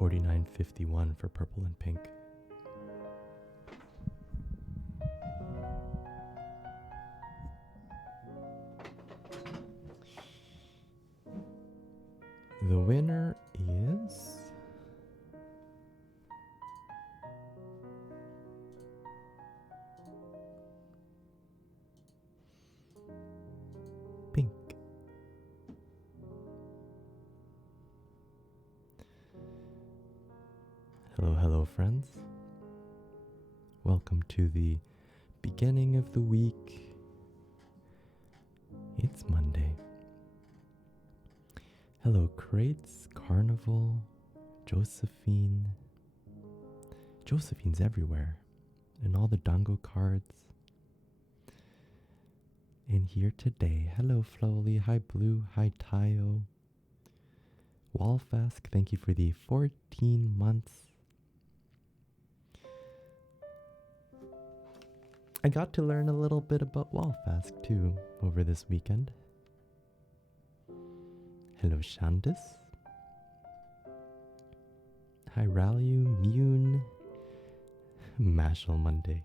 49.51 for purple and pink. The winner is pink. Hello, friends. Welcome to the beginning of the week. It's Monday. Hello, Crates, Carnival, Josephine. Josephine's everywhere. And all the Dango cards. And here today. Hello, Flowly. Hi, Blue. Hi, Tayo. Walfask, thank you for the 14 months. I got to learn a little bit about Walfask too over this weekend. Hello, Shandis. Hi, Ralliu, Mune. Mashal Monday.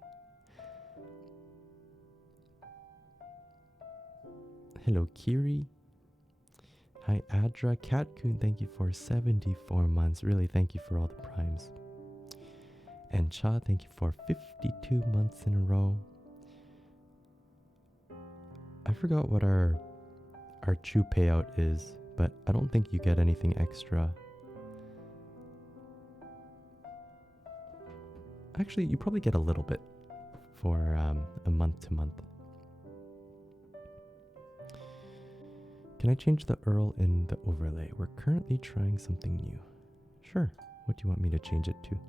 Hello, Kiri. Hi, Adra. Catcoon, thank you for 74 months. Really, thank you for all the primes. And Cha, thank you for 52 months in a row. I forgot what our Chew payout is, but I don't think you get anything extra. Actually, you probably get a little bit for a month to month. Can I change the URL in the overlay? We're currently trying something new. Sure. What do you want me to change it to?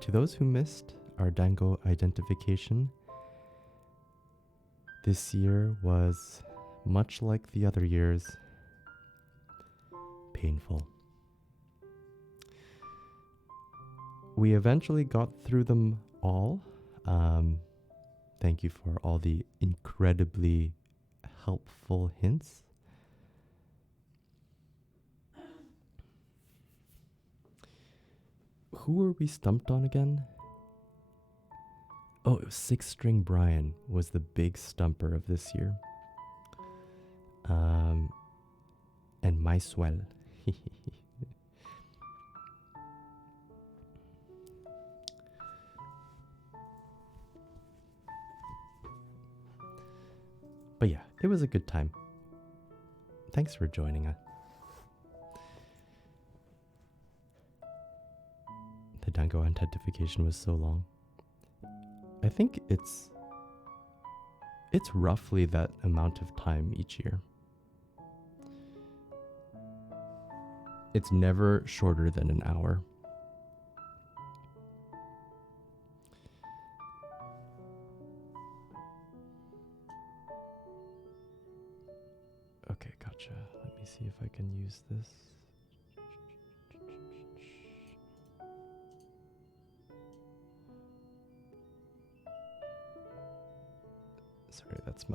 To those who missed our Dango identification, this year was, much like the other years, painful. We eventually got through them all. Thank you for all the incredibly helpful hints. Who were we stumped on again? Oh, it was 6-string Brian was the big stumper of this year. And Maiswell. But yeah, it was a good time. Thanks for joining us. The Dango identification was so long. I think it's roughly that amount of time each year. It's never shorter than an hour. Okay, gotcha. Let me see if I can use this. Sorry, that's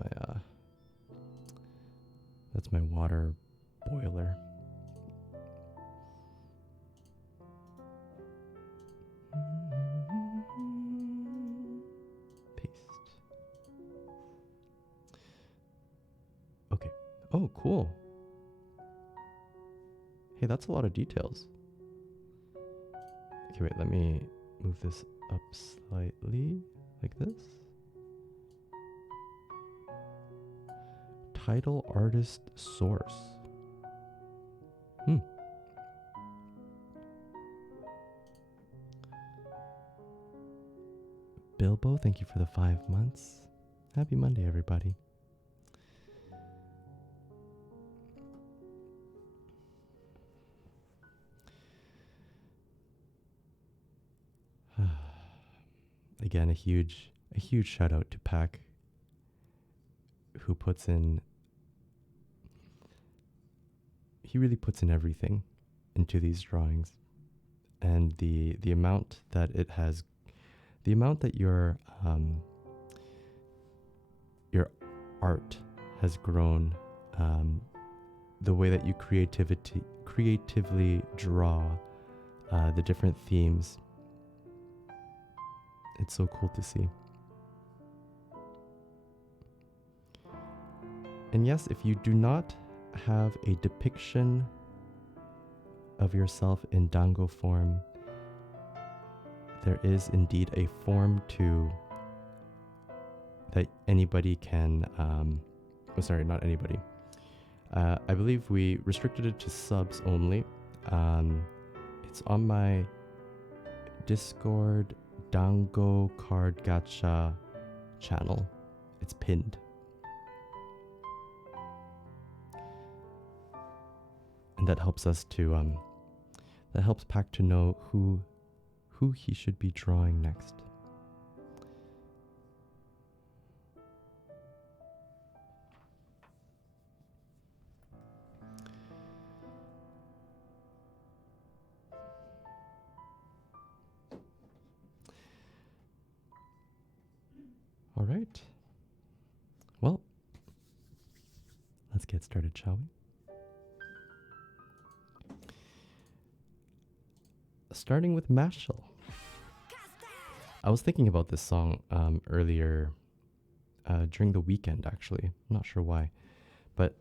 my water boiler. Paste. Okay. Oh, cool. Hey, that's a lot of details. Okay, wait, let me move this up slightly, like this. Title, artist, source. Bilbo, thank you for the 5 months. Happy Monday, everybody. Again, a huge shout out to Pac, who puts in, he really puts in everything into these drawings. And the amount that it has, the amount that your art has grown, the way that you creatively draw the different themes, it's so cool to see. And yes, if you do not have a depiction of yourself in dango form, there is indeed a form that anybody can, not anybody. I believe we restricted it to subs only. It's on my Discord dango card gacha channel. It's pinned. And that helps us to, that helps Pac to know who he should be drawing next. All right. Well, let's get started, shall we? Starting with Mashal. I was thinking about this song earlier during the weekend, actually. I'm not sure why. But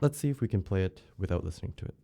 let's see if we can play it without listening to it.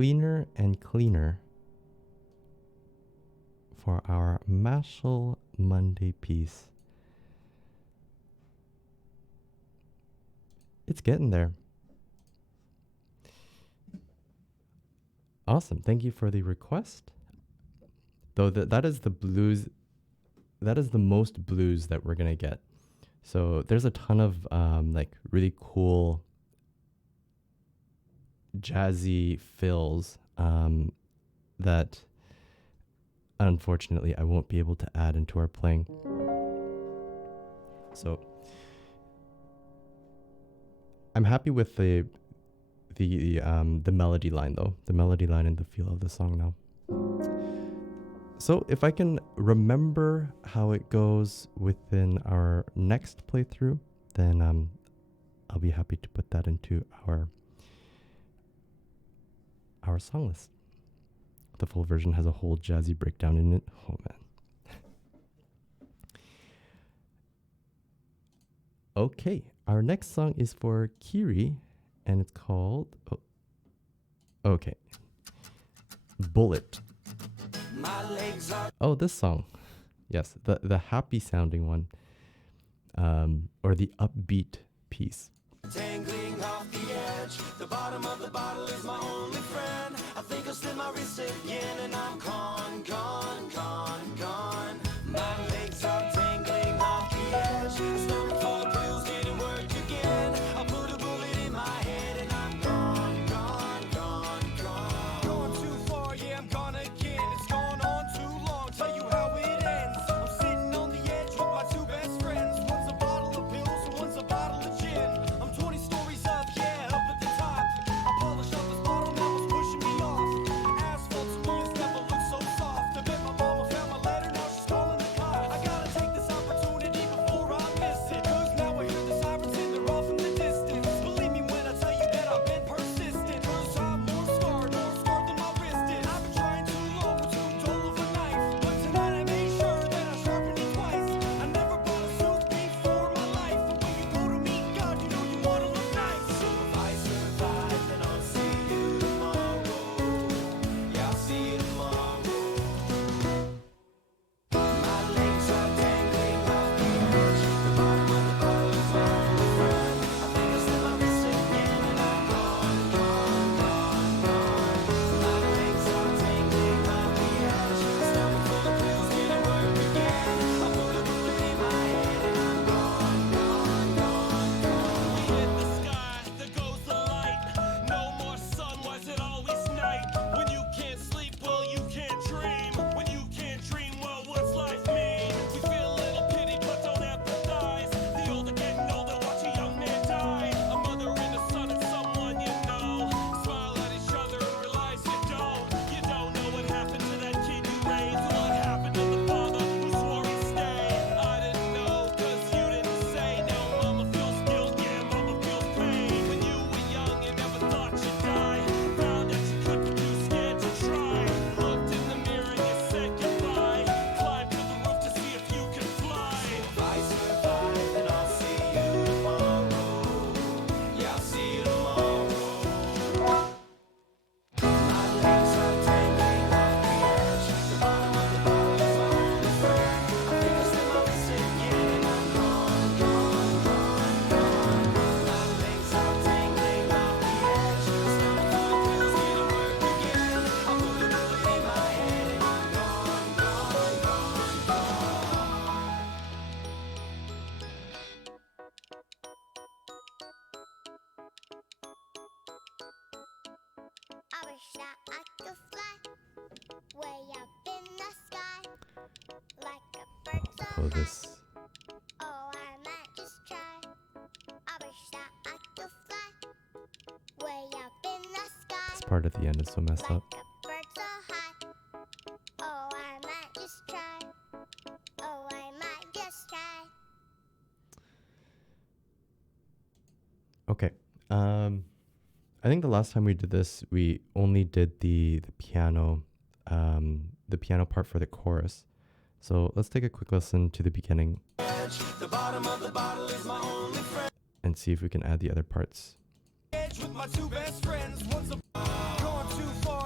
Cleaner and Cleaner for our Mashal Monday piece. It's getting there. Awesome. Thank you for the request. Though that is the blues, that is the most blues that we're going to get. So there's a ton of like really cool jazzy fills that unfortunately I won't be able to add into our playing. So I'm happy with the melody line though, the melody line and the feel of the song now. So if I can remember how it goes within our next playthrough, then I'll be happy to put that into our song list. The full version has a whole jazzy breakdown in it. Oh man. Okay, our next song is for Kiri, and it's called Bullet. Oh, this song. Yes, the happy sounding one. Or the upbeat piece. Tangling off the edge, the bottom of the bottle is my only friend. I think I'll slip my wrist again and I'm gone, gone, gone, gone. My legs are tangling off the edge, stomach full of pills didn't work again. I put a bullet in my head and I'm gone, gone, gone, gone. Going too far, yeah, I'm gone again. It's gone on too long, tell you how it ends. I'm sitting on the edge with my two best friends. One's a bottle of pills and one's a bottle of gin. I'm 20 stories up, yeah, up at the top. I polished up this bottle, now it's pushing me off. Asphalt to me has never looked so soft. I bet my mama found my letter, now she's calling the cops. I gotta take this opportunity before I miss it. Cause now I hear the sirens and they're off in the distance. Believe me when I tell you that I've been persistent. Cause I'm more scarred than my wrist is. I've been trying too long with too dull of a knife. But tonight I made sure that I sharpened it twice. I never bought a suit before in my life. But when you go to meet God, you know you wanna look nice. So if I survive, then I'll see you tomorrow. Yeah, I'll see you tomorrow. My legs are dangling off the edge. The bottom of the bottle is my only friend. I think I'll slip my wrist again and I'm gone, gone, gone, gone. My legs are dangling off the edge. Stomach full of pills didn't work again. I put a bullet in my head and I'm gone, gone, gone, gone. We hit the sky, there goes the light. No more sun, why is it always night? When you can't sleep, well, you can't dream. When you can't dream, well, what's life mean? We feel a little pity, but don't empathize. The older getting older, watch a young man die. A mother and a son and someone you know. Smile at each other and realize you don't. You don't know what happened to that kid you raised. What happened to the father who swore he'd stay. I didn't know, cause you didn't say. Now mama feels guilt, yeah, mama feels pain. When you were young, you never thought you'd die. Found that you couldn't, too scared to try. Looked in the mirror and you said goodbye. Climbed to the roof to see if you could fly. If I survive, then I'll see you tomorrow. Yeah, I'll see you tomorrow. My legs are dangling off the edge. The bottom of the bottle is my only friend. I think I'll slip my wrist again and I'm gone, gone, gone, gone. My legs are dangling off the edge. Stomach full of pills didn't work again. I put a bullet in my head and I'm gone, gone, gone, gone. I wish that I could fly way up in the sky like a bird so Oh, high. this. Oh, I might just try. I wish that I could fly way up in the sky This part at the end is so messed like up. a bird so high. Oh, I might just try. Oh, I might just try. Okay. I think the last time we did this, we only did the piano part for the chorus. So let's take a quick listen to the beginning The bottom of the bottle is my only friend. and see if we can add the other parts. Edge with my two best friends. One's a gone too far.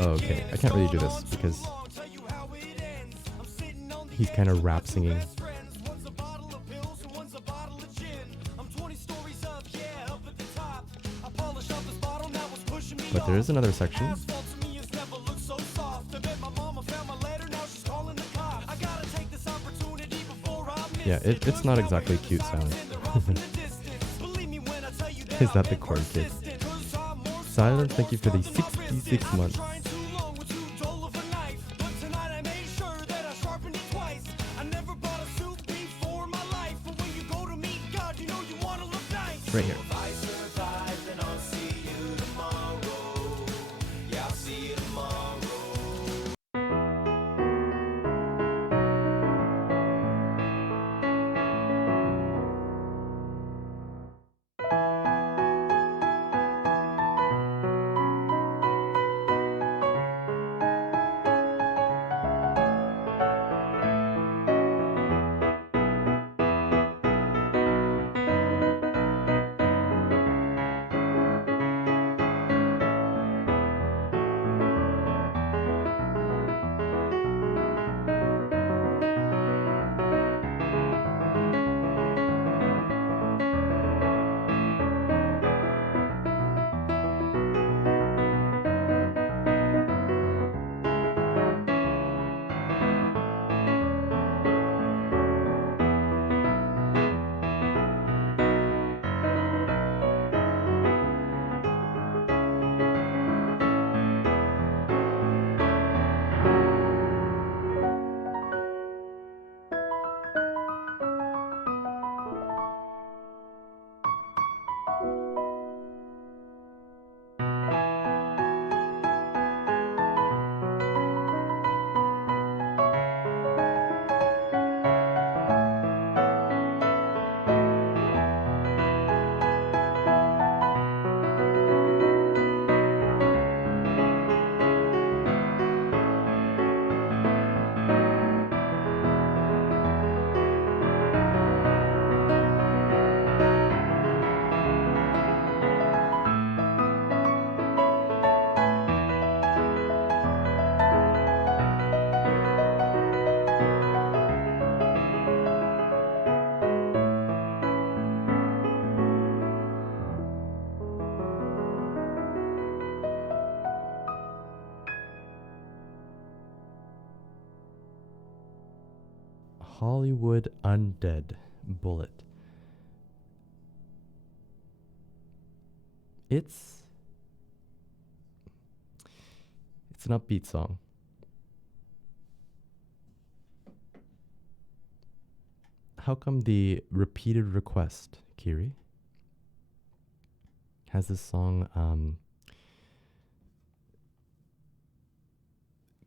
Oh, okay. I can't really do this because he's kind of rap singing. But there is another section. Yeah, it's not exactly cute sound. Is that the corn kid? Silence, thank you for the 66 months. Right here. Hollywood Undead Bullet. It's an upbeat song. How come the repeated request, Kiri? Has this song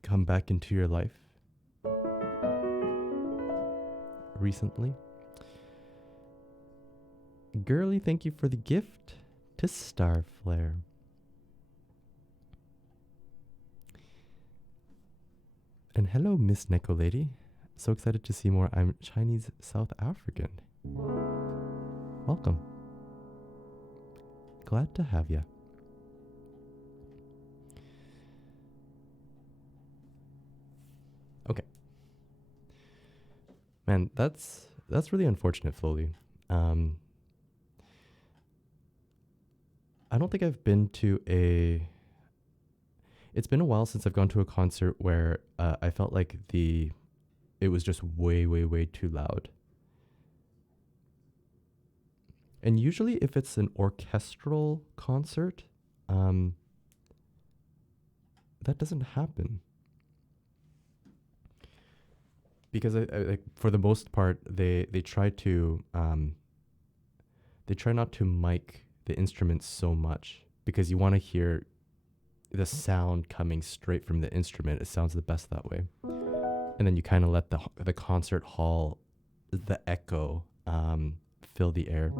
come back into your life recently? Girly, thank you for the gift to Starflare. And hello, Miss Neko Lady. So excited to see more. I'm Chinese South African. Welcome. Glad to have you. Okay. Man, that's really unfortunate, Foley. I don't think I've been to a... It's been a while since I've gone to a concert where I felt like it was just way, way, way too loud. And usually if it's an orchestral concert, that doesn't happen. Because I for the most part, they try not to mic the instruments so much because you want to hear the sound coming straight from the instrument. It sounds the best that way. And then you kind of let the concert hall, the echo, fill the air.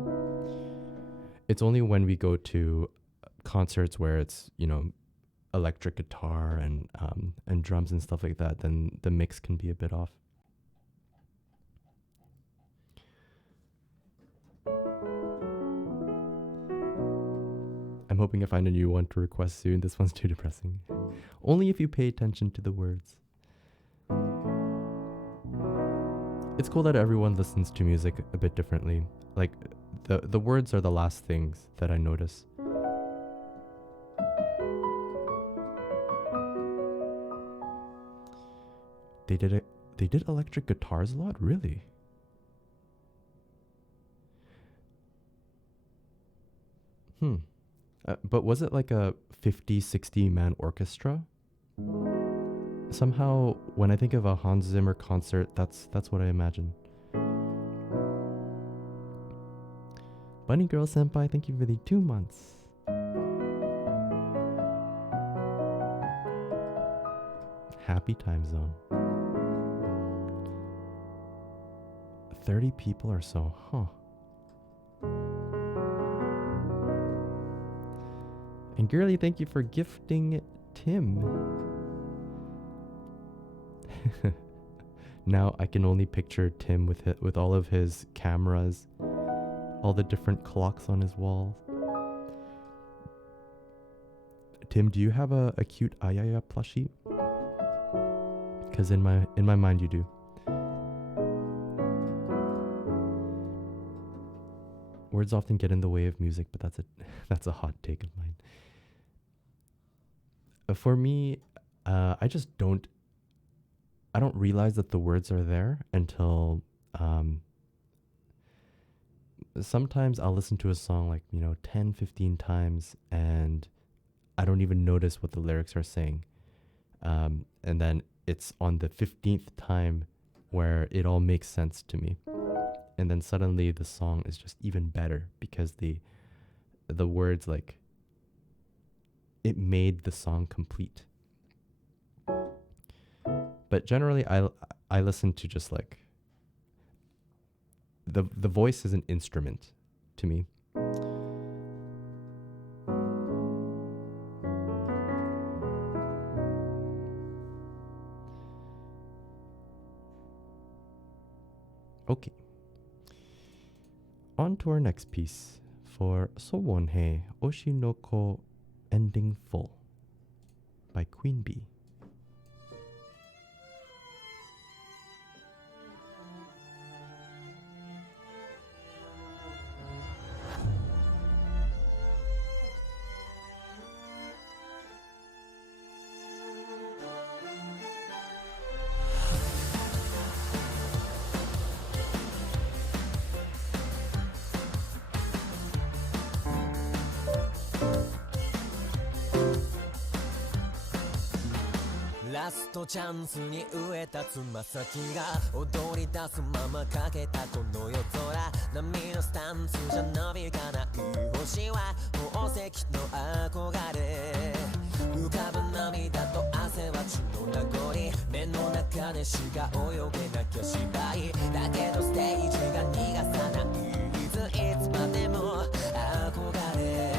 It's only when we go to concerts where it's, electric guitar and drums and stuff like that, then the mix can be a bit off. I'm hoping I find a new one to request soon. This one's too depressing. Only if you pay attention to the words. It's cool that everyone listens to music a bit differently. Like, the words are the last things that I notice. They did electric guitars a lot? Really? But was it like a 50, 60 man orchestra? Somehow, when I think of a Hans Zimmer concert, that's what I imagine. Bunny Girl Senpai, thank you for the 2 months. Happy time zone. 30 people or so, huh? And Girly, thank you for gifting Tim. Now I can only picture Tim with all of his cameras, all the different clocks on his walls. Tim, do you have a cute Ayaya plushie? Because in my mind you do. Words often get in the way of music, but that's a hot take of mine. For me, I don't realize that the words are there until sometimes I'll listen to a song like, 10, 15 times and I don't even notice what the lyrics are saying. And then it's on the 15th time where it all makes sense to me. And then suddenly the song is just even better because the words, like, it made the song complete. But generally I listen to just like the voice is an instrument to me. Okay. On to our next piece for Sowonhei Oshinoko Ending Full by Queen Bee.ラストチャンスに植えたつま先が踊り出すままかけたこの夜空波のスタンスじゃなびかない星は宝石の憧れ浮かぶ涙と汗は血の名残目の中でしか泳げなきゃ芝居だけどステージが逃がさないいつまでも憧れ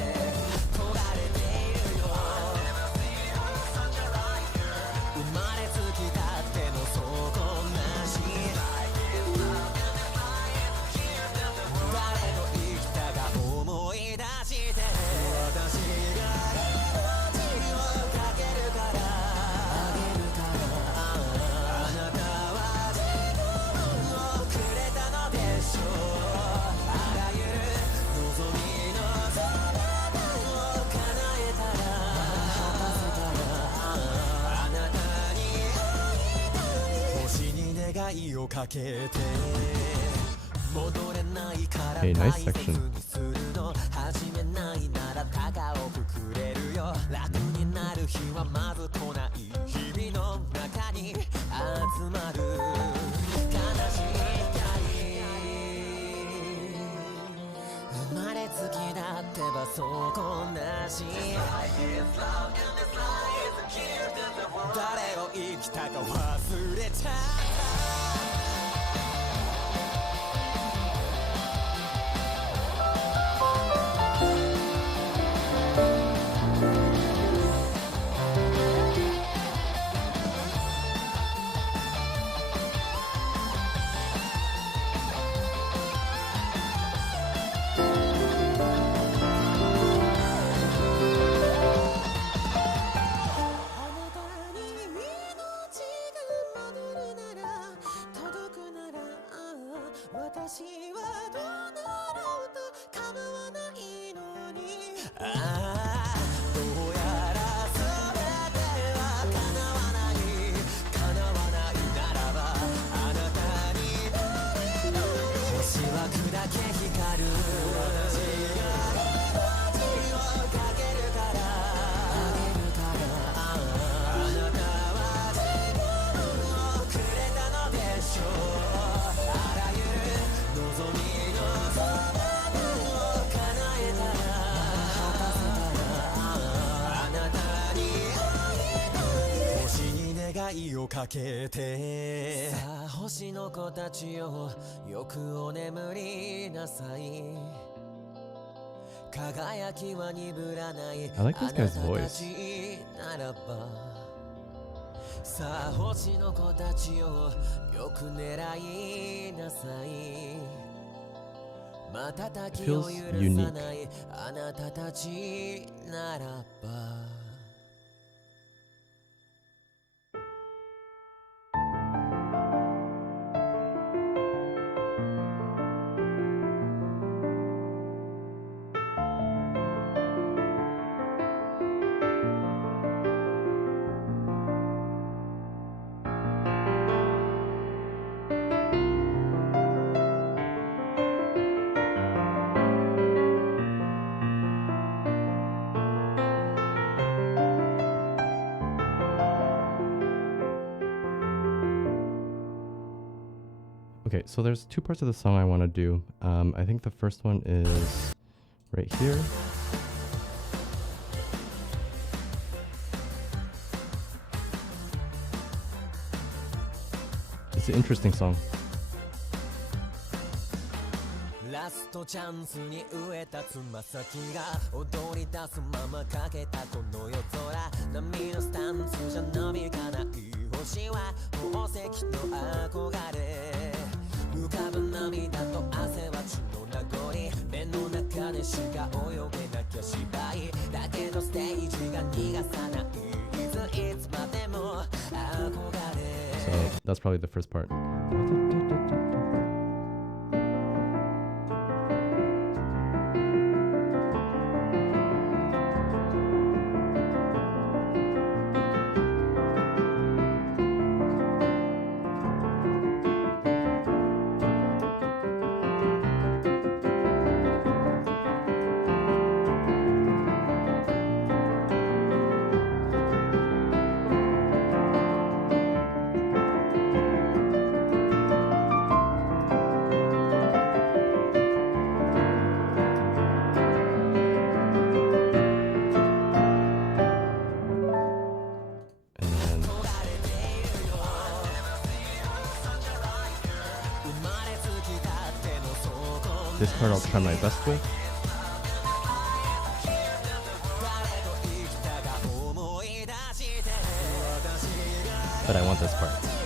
Hey, nice section. をかけてさあ星の子たちよよくお眠りなさい輝きは鈍らない I like this guy's あなたた voice. ちならばさあ星の子たちよよく狙いなさい瞬きを許 Feels さないあなたたちならば Okay, so there's two parts of the song I want to do. I think the first one is right here. It's an interesting song. ラストチャンスに植えたつま先が踊り出すままかけたこの夜空波のスタンスじゃなびかない星は宝石の憧れ浮かぶ涙と汗は血の名残目の中でしか泳げなきゃ芝居だけどステージが逃がさないいつまでも憧れ So that's probably the first part. This part I'll try my best with. But I want this part.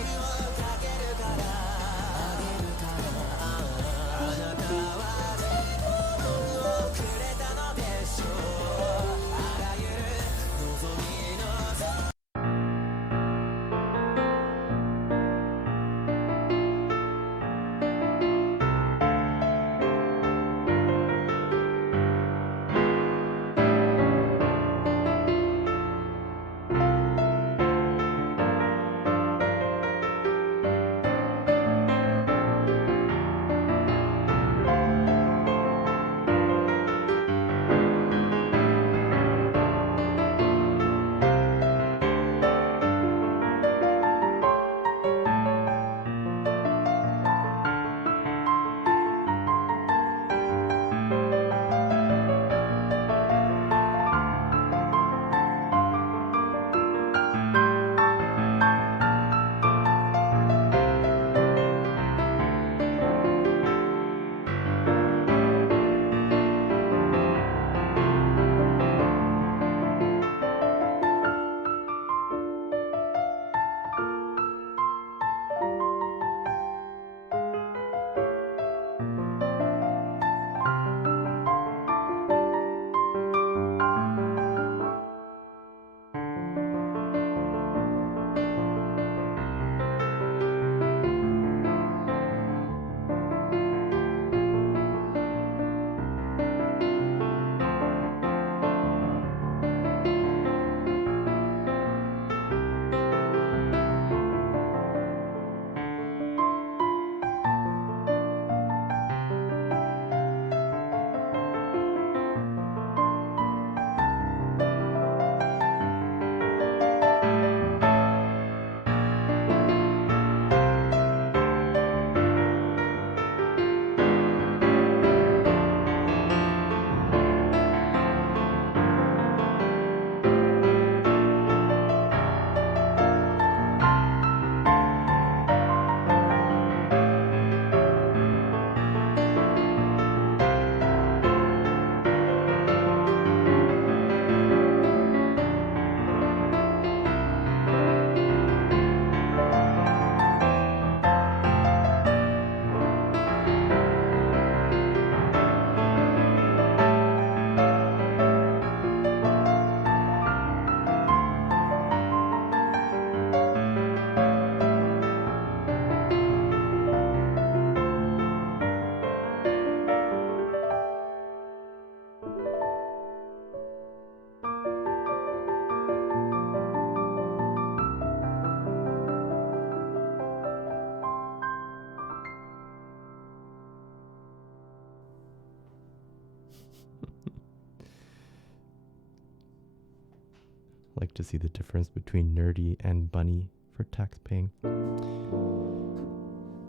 like to see the difference between nerdy and bunny for tax paying.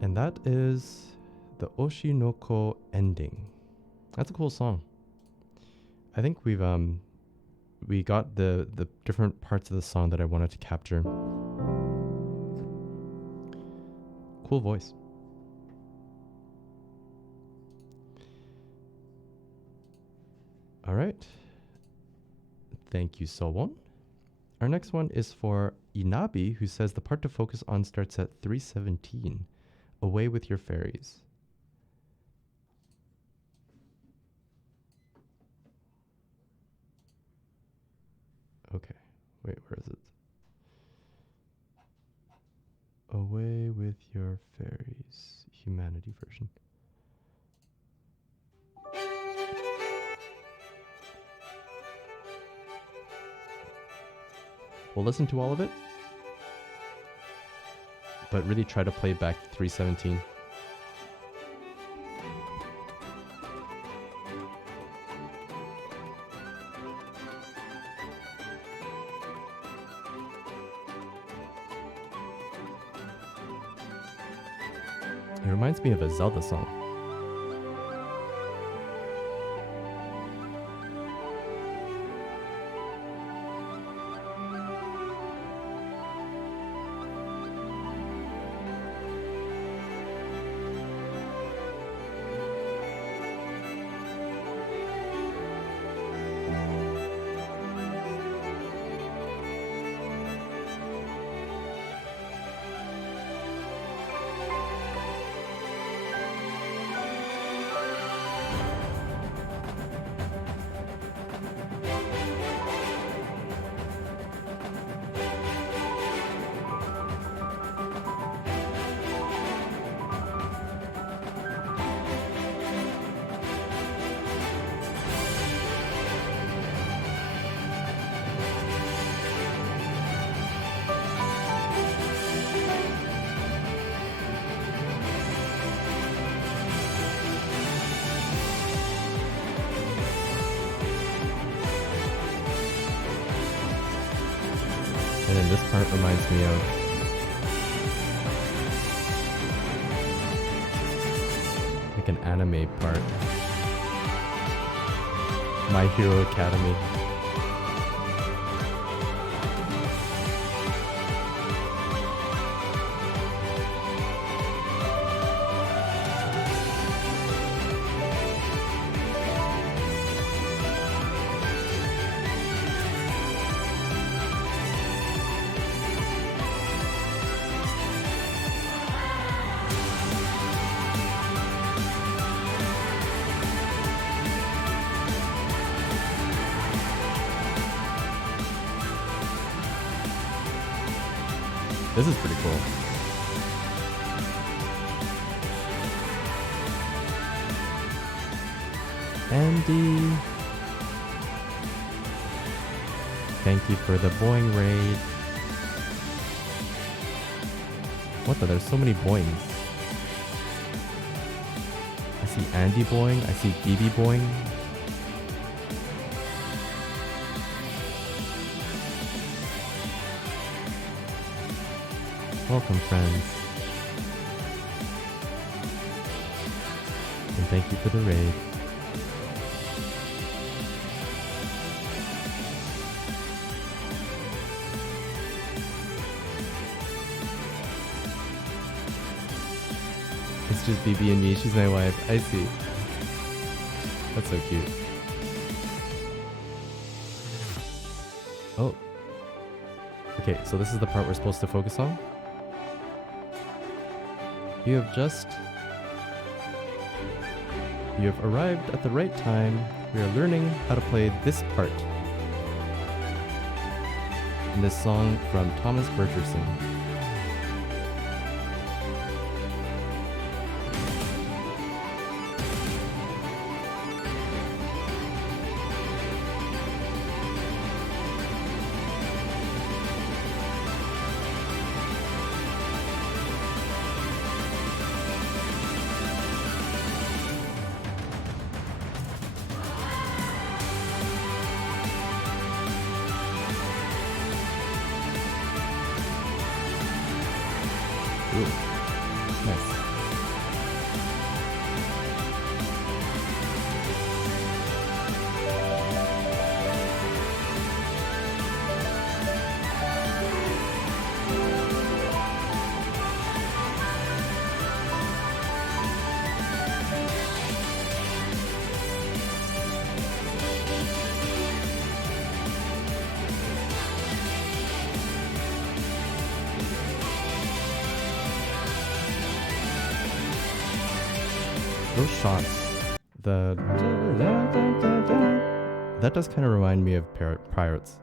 And that is the Oshinoko ending. That's a cool song. I think we got the different parts of the song that I wanted to capture. Cool voice. All right. Thank you, Sowon. Our next one is for Inabi, who says the part to focus on starts at 3:17. Away with your fairies. Okay. Wait, where is it? Away with your fairies. Humanity version. We'll listen to all of it, but really try to play back to 3:17. It reminds me of a Zelda song. And then this part reminds me of like an anime part. My Hero Academy. This is pretty cool. Andy, thank you for the Boing raid. What the? There's so many Boings. I see Andy Boing. I see BB Boing. Welcome, friends. And thank you for the raid. It's just BB and me. She's my wife. I see. That's so cute. Oh. Okay, so this is the part we're supposed to focus on. You have arrived at the right time. We are learning how to play this part in this song from Thomas Bergerson. those shots, the that does kind of remind me of Pirates.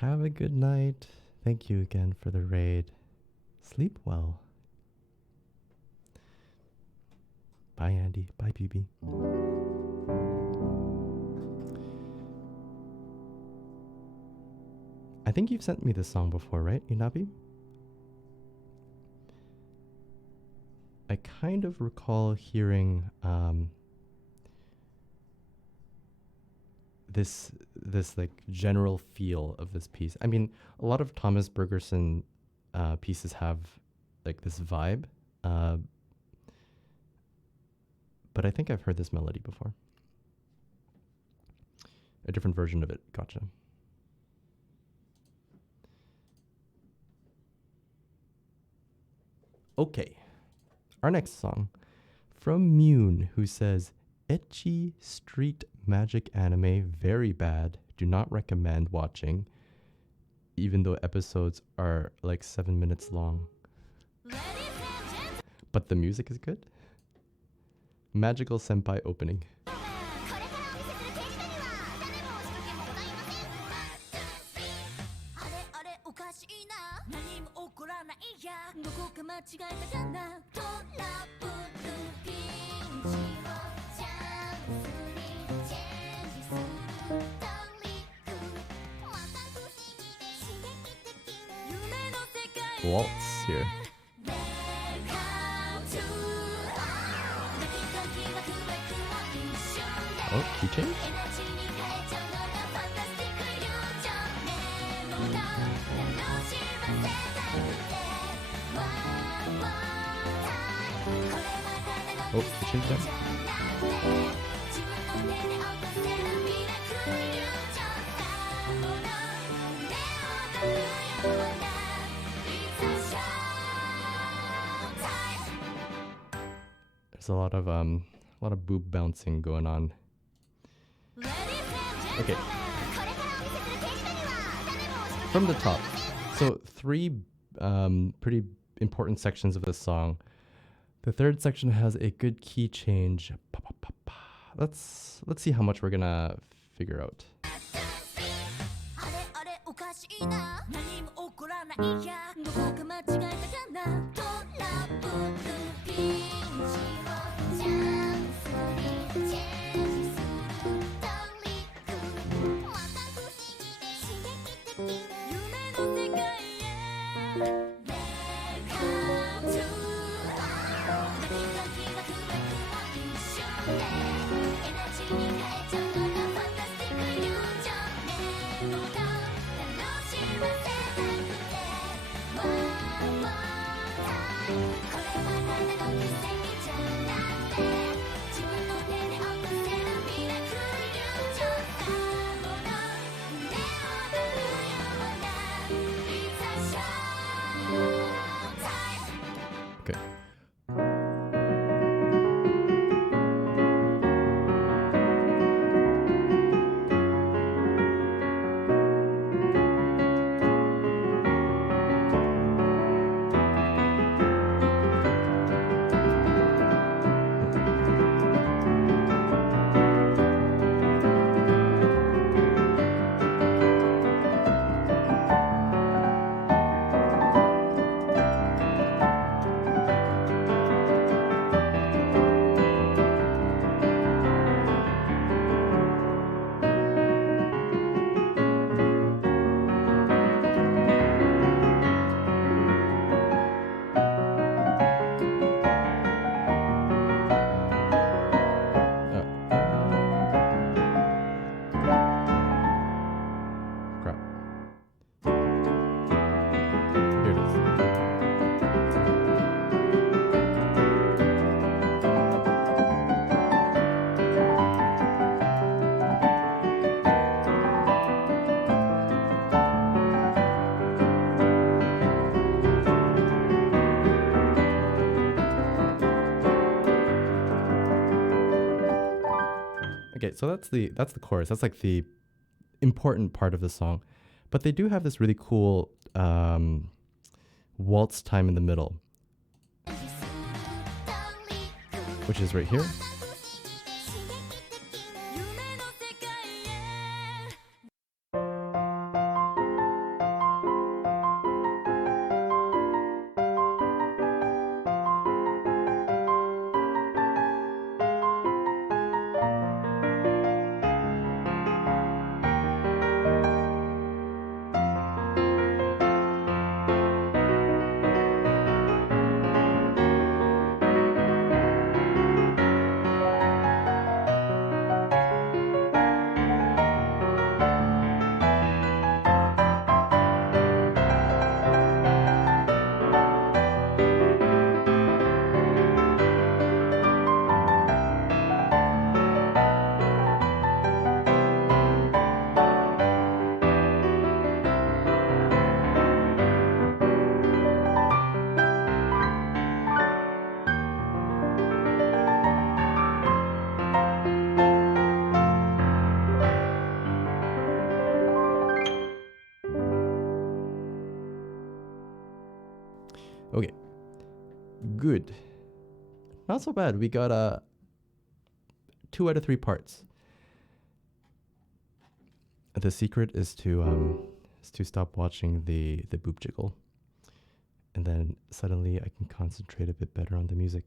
Have a good night. Thank you again for the raid. Sleep well. Bye, Andy. Bye, BB. I think you've sent me this song before, right, Inabi? I kind of recall hearing this like general feel of this piece. I mean, a lot of Thomas Bergerson pieces have like this vibe, but I think I've heard this melody before. A different version of it. Gotcha. Okay. Our next song from Mune, who says, "Ecchi street magic anime, very bad. Do not recommend watching, even though episodes are like 7 minutes long. But the music is good. Magical Senpai opening." Waltz here. Oh, key change? Oh, key change there. There's a lot of boob bouncing going on. Okay. From the top. So 3 pretty important sections of this song. The third section has a good key change. Let's see how much we're gonna figure out. Okay. Crap. Here it is. Okay, so that's the chorus. That's like the important part of the song. But they do have this really cool waltz time in the middle, which is right here. Okay, good. Not so bad. We got 2 out of 3 parts. The secret is to stop watching the boob jiggle, and then suddenly I can concentrate a bit better on the music.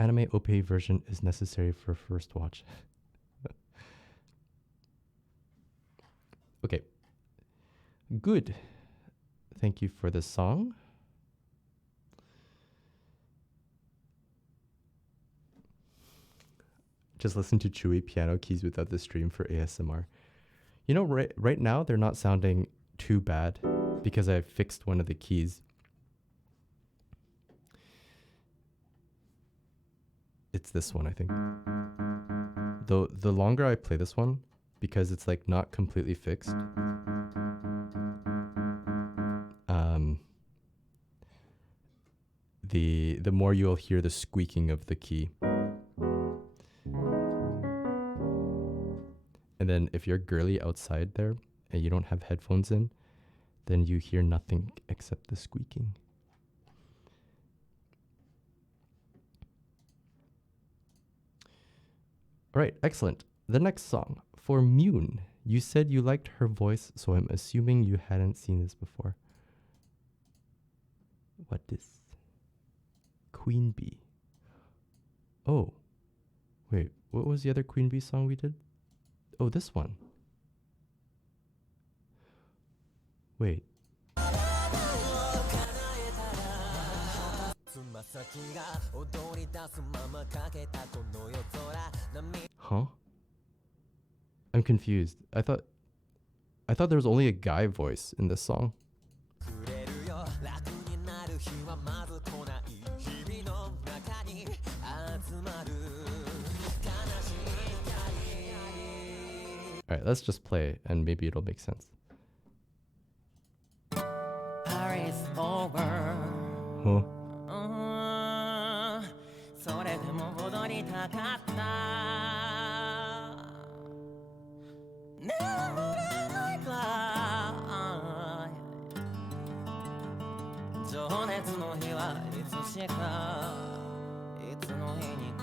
Anime OP version is necessary for first watch. Okay, good. Thank you for this song. just listen to Chewie piano keys without the stream for ASMR. You know, right now they're not sounding too bad because I fixed one of the keys. It's this one, I think. Though the longer I play this one, because it's like not completely fixed, the more you'll hear the squeaking of the key. And then if you're girly outside there and you don't have headphones in, then you hear nothing except the squeaking. All right, excellent. The next song for Mune. You said you liked her voice, so I'm assuming you hadn't seen this before. What is Queen Bee? Oh, wait, what was the other Queen Bee song we did? Oh, this one. Wait. Huh? I'm confused. I thought there was only a guy voice in this song. Alright, let's just play and maybe it'll make sense. Paris over. Huh? それでも踊りたかった眠れないくらい情熱の日はいつしかいつの日にか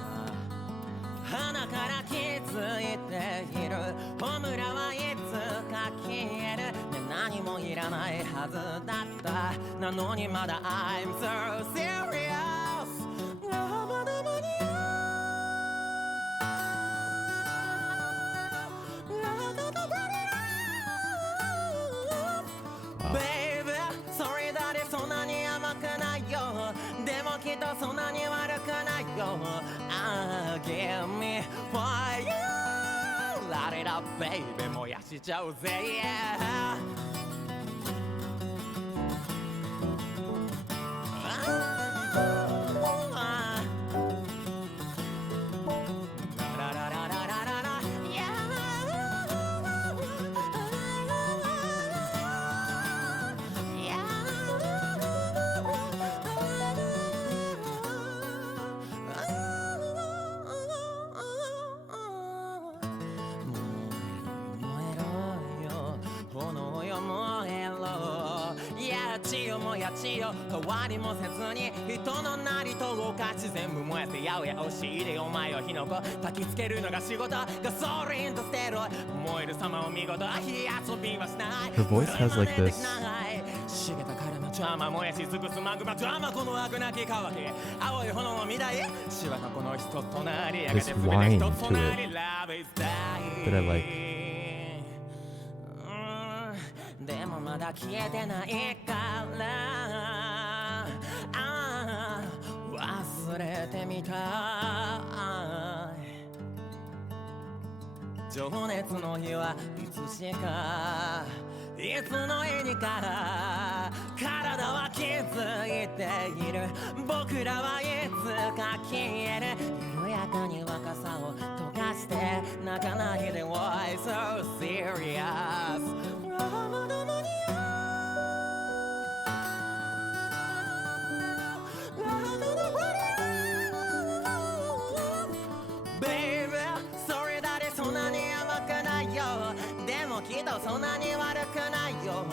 鼻から気づいているホムラはいつか消える、ね、何もいらないはずだったなのにまだ I'm so serious Baby それだれそんなに甘くないよでもきっとそんなに悪くないよ Give me fire Light it up baby 燃やしちゃうぜ yeahやちよ変わりもせずに人のなりとお菓子全部燃やせやおやおしいでお前を火の粉焚きつけるのが仕事ガソリンとステロイ燃える様を見事火遊びはしない Her voice has like this 茂ったからの邪魔燃やし尽くすマグマ邪魔この悪なき乾き青い炎の未来しわがこの人となりやがて全て一つとなり Love is dying that I like でもまだ消えてないから忘れてみたい情熱の日はいつしかいつの日にから体は気づいている僕らはいつか消える緩やかに若さを溶かして泣かないで Why so serious Baby それだれそんなに甘くないよでもきっとそんなに悪くないよ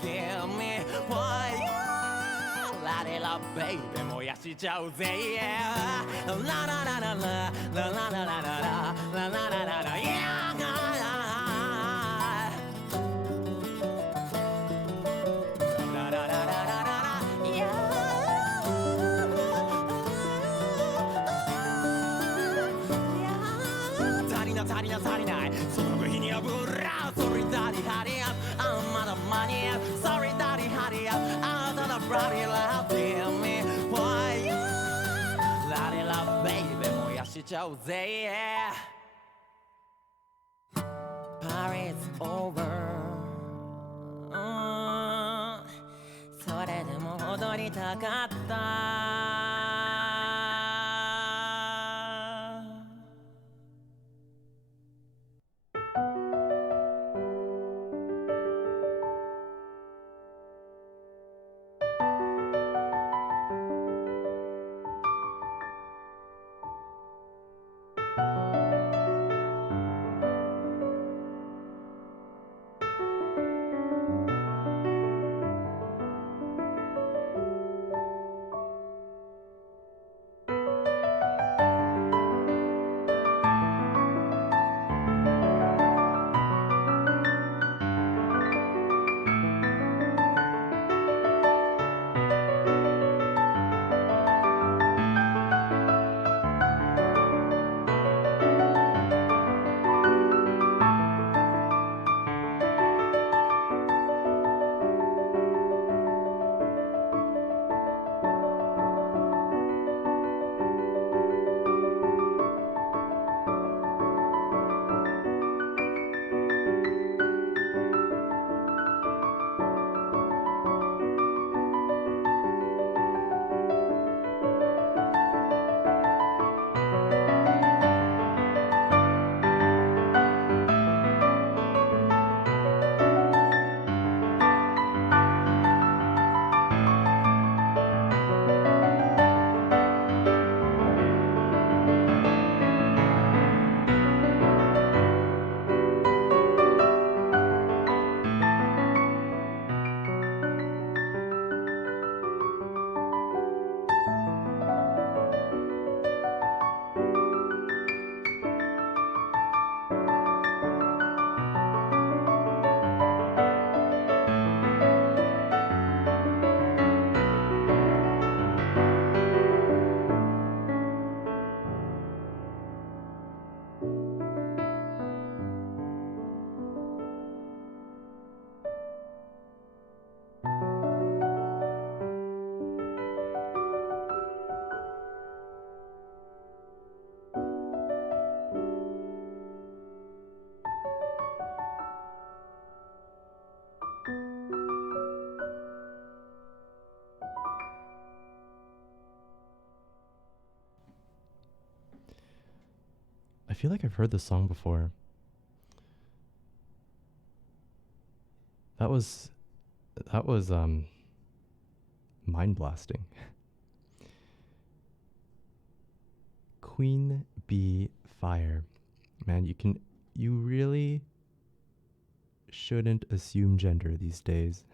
Give me fire Let it up baby 燃やしちゃうぜ Yeah La la la la la La la la la la La la la la la Yeah足りないその日にはブラー Sorry daddy hurry up まだ間に合う Sorry daddy hurry up ただ bloody love Give me fire Let it love baby 燃やしちゃおうぜ Party's over それでも踊りたかった I feel like I've heard this song before. That was mind blasting. Queen Bee Fire. Man, you really shouldn't assume gender these days.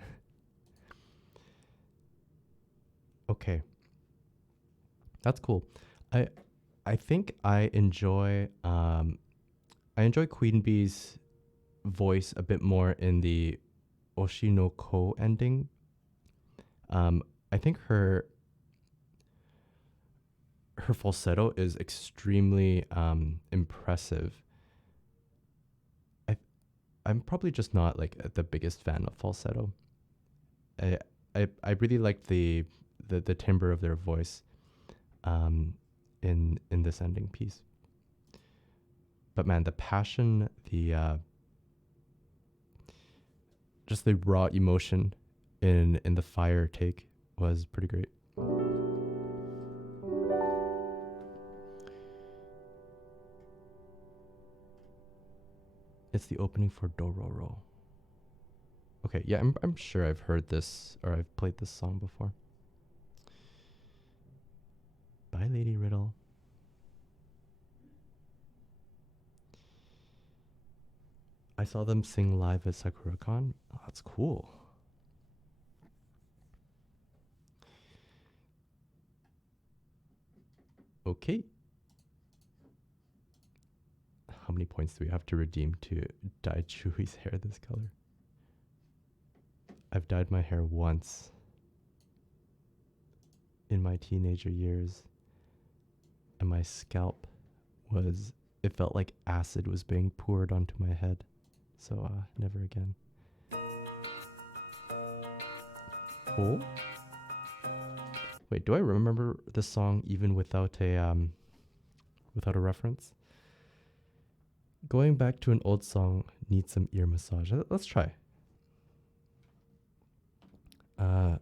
Okay. That's cool. I think I enjoy Queen Bee's voice a bit more in the Oshi no Ko ending. I think her falsetto is extremely impressive. I'm probably just not like the biggest fan of falsetto. I really like the timbre of their voice in this ending piece. But man, the passion, just the raw emotion in the fire take was pretty great. It's the opening for Dororo. Okay, yeah, I'm sure I've heard this or I've played this song before. Bye, Lady Riddle. I saw them sing live at SakuraCon. Oh, that's cool. Okay. How many points do we have to redeem to dye Chewie's hair this color? I've dyed my hair once in my teenager years, and my scalp it felt like acid was being poured onto my head. So never again. Oh? Wait, do I remember this song even without a without a reference. Going back to an old song needs some ear massage. Let's try. Uh,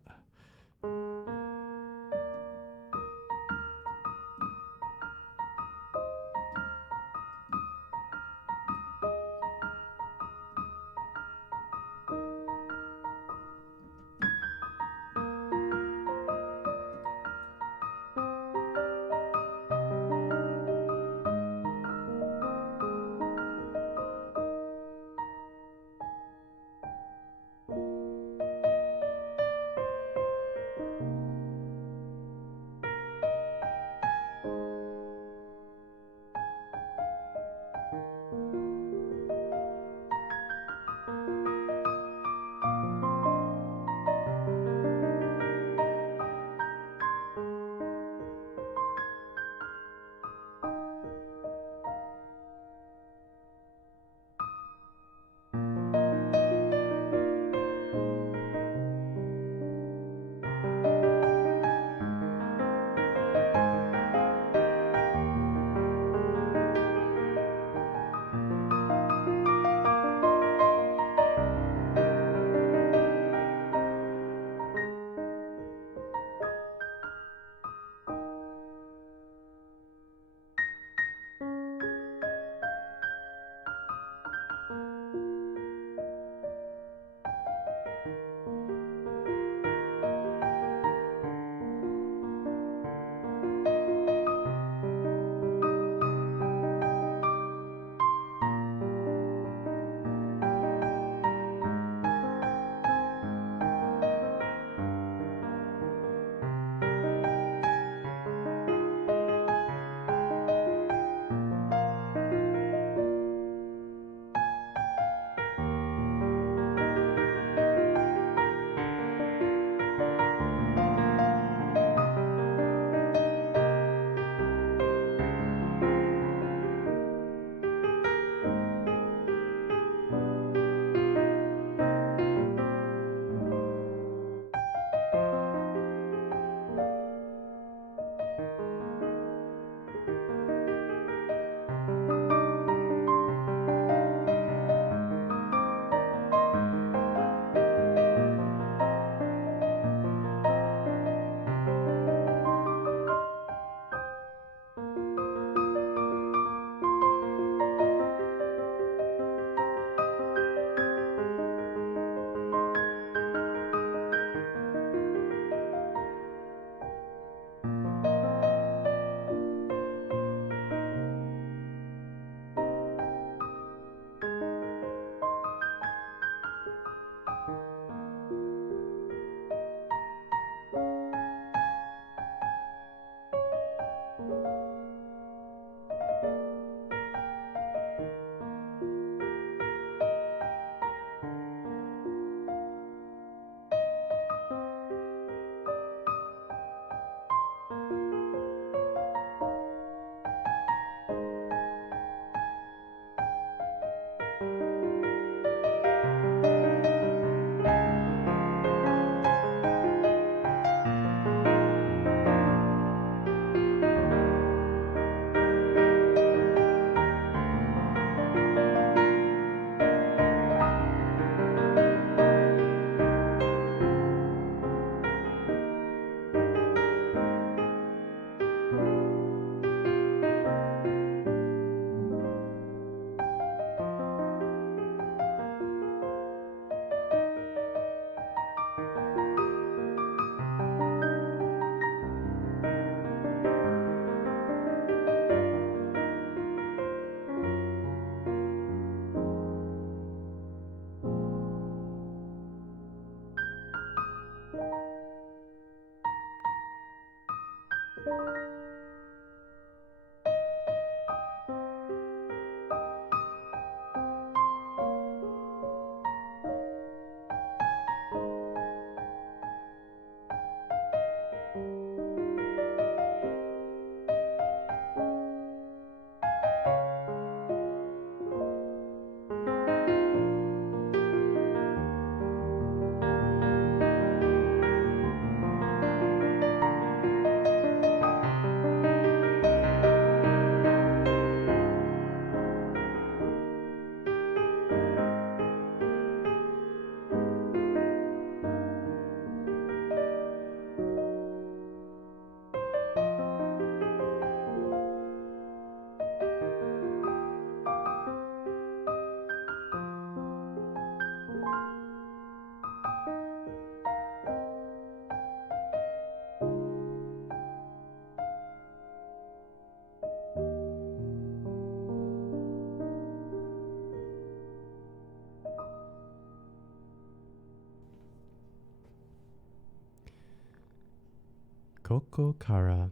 Coco Kara.